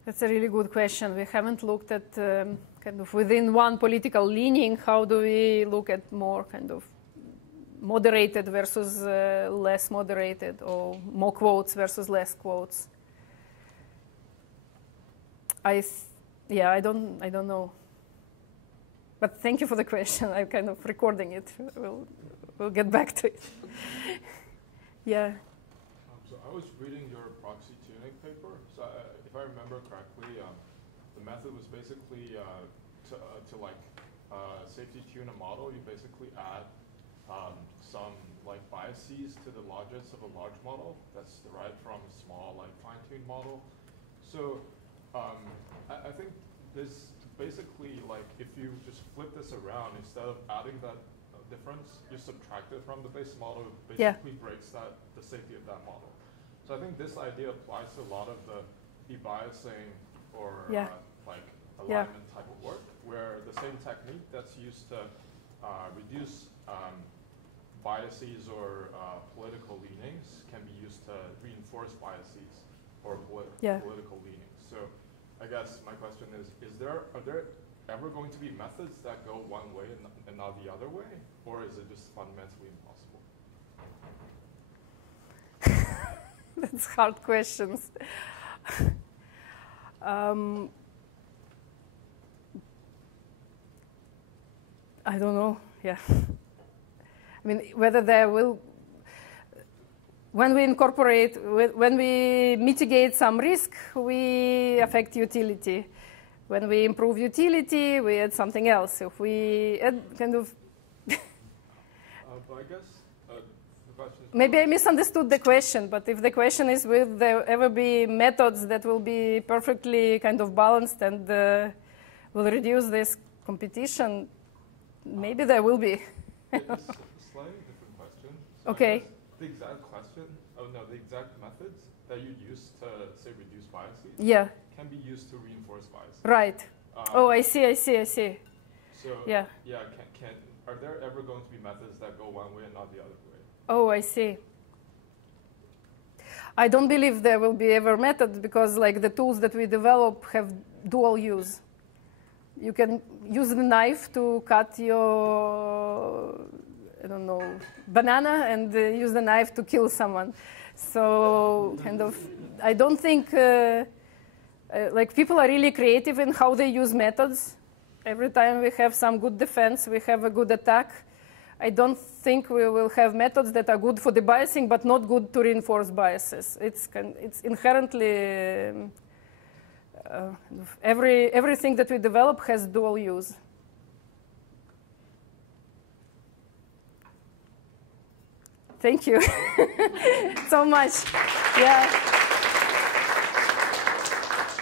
That's a really good question. We haven't looked at kind of within one political leaning, how do we look at more kind of moderated versus less moderated, or more quotes versus less quotes. I don't know. But thank you for the question. I'm kind of recording it. We'll get back to it. Yeah. So I was reading your proxy tuning paper. So if I remember correctly, the method was basically to safety tune a model. You basically add some like biases to the logics of a large model that's derived from a small fine-tuned model. So I think this basically, if you just flip this around, instead of adding that difference, you subtract it from the base model, it basically breaks the safety of that model. So I think this idea applies to a lot of the debiasing or alignment type of work, where the same technique that's used to reduce biases or political leanings can be used to reinforce biases or political leanings. So I guess my question is are there ever going to be methods that go one way and not the other way? Or is it just fundamentally impossible? That's hard questions. I don't know, yeah. I mean, whether there will, when we mitigate some risk, we affect utility. When we improve utility, we add something else. If we add kind of... But I guess the question is... Maybe I misunderstood the question, but if the question is will there ever be methods that will be perfectly kind of balanced and will reduce this competition, maybe there will be. It's a slightly different question. So Okay. The exact question, the exact methods that you use to, say, reduce biases can be used to reinforce biases. Right. I see. So, are there ever going to be methods that go one way and not the other way? Oh, I see. I don't believe there will be ever methods because the tools that we develop have dual use. You can use the knife to cut your, banana and use the knife to kill someone. So I don't think, people are really creative in how they use methods. Every time we have some good defense, we have a good attack. I don't think we will have methods that are good for debiasing, but not good to reinforce biases. It's inherently, everything that we develop has dual use. Thank you so much. Yeah.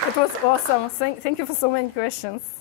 It was awesome. Thank you for so many questions.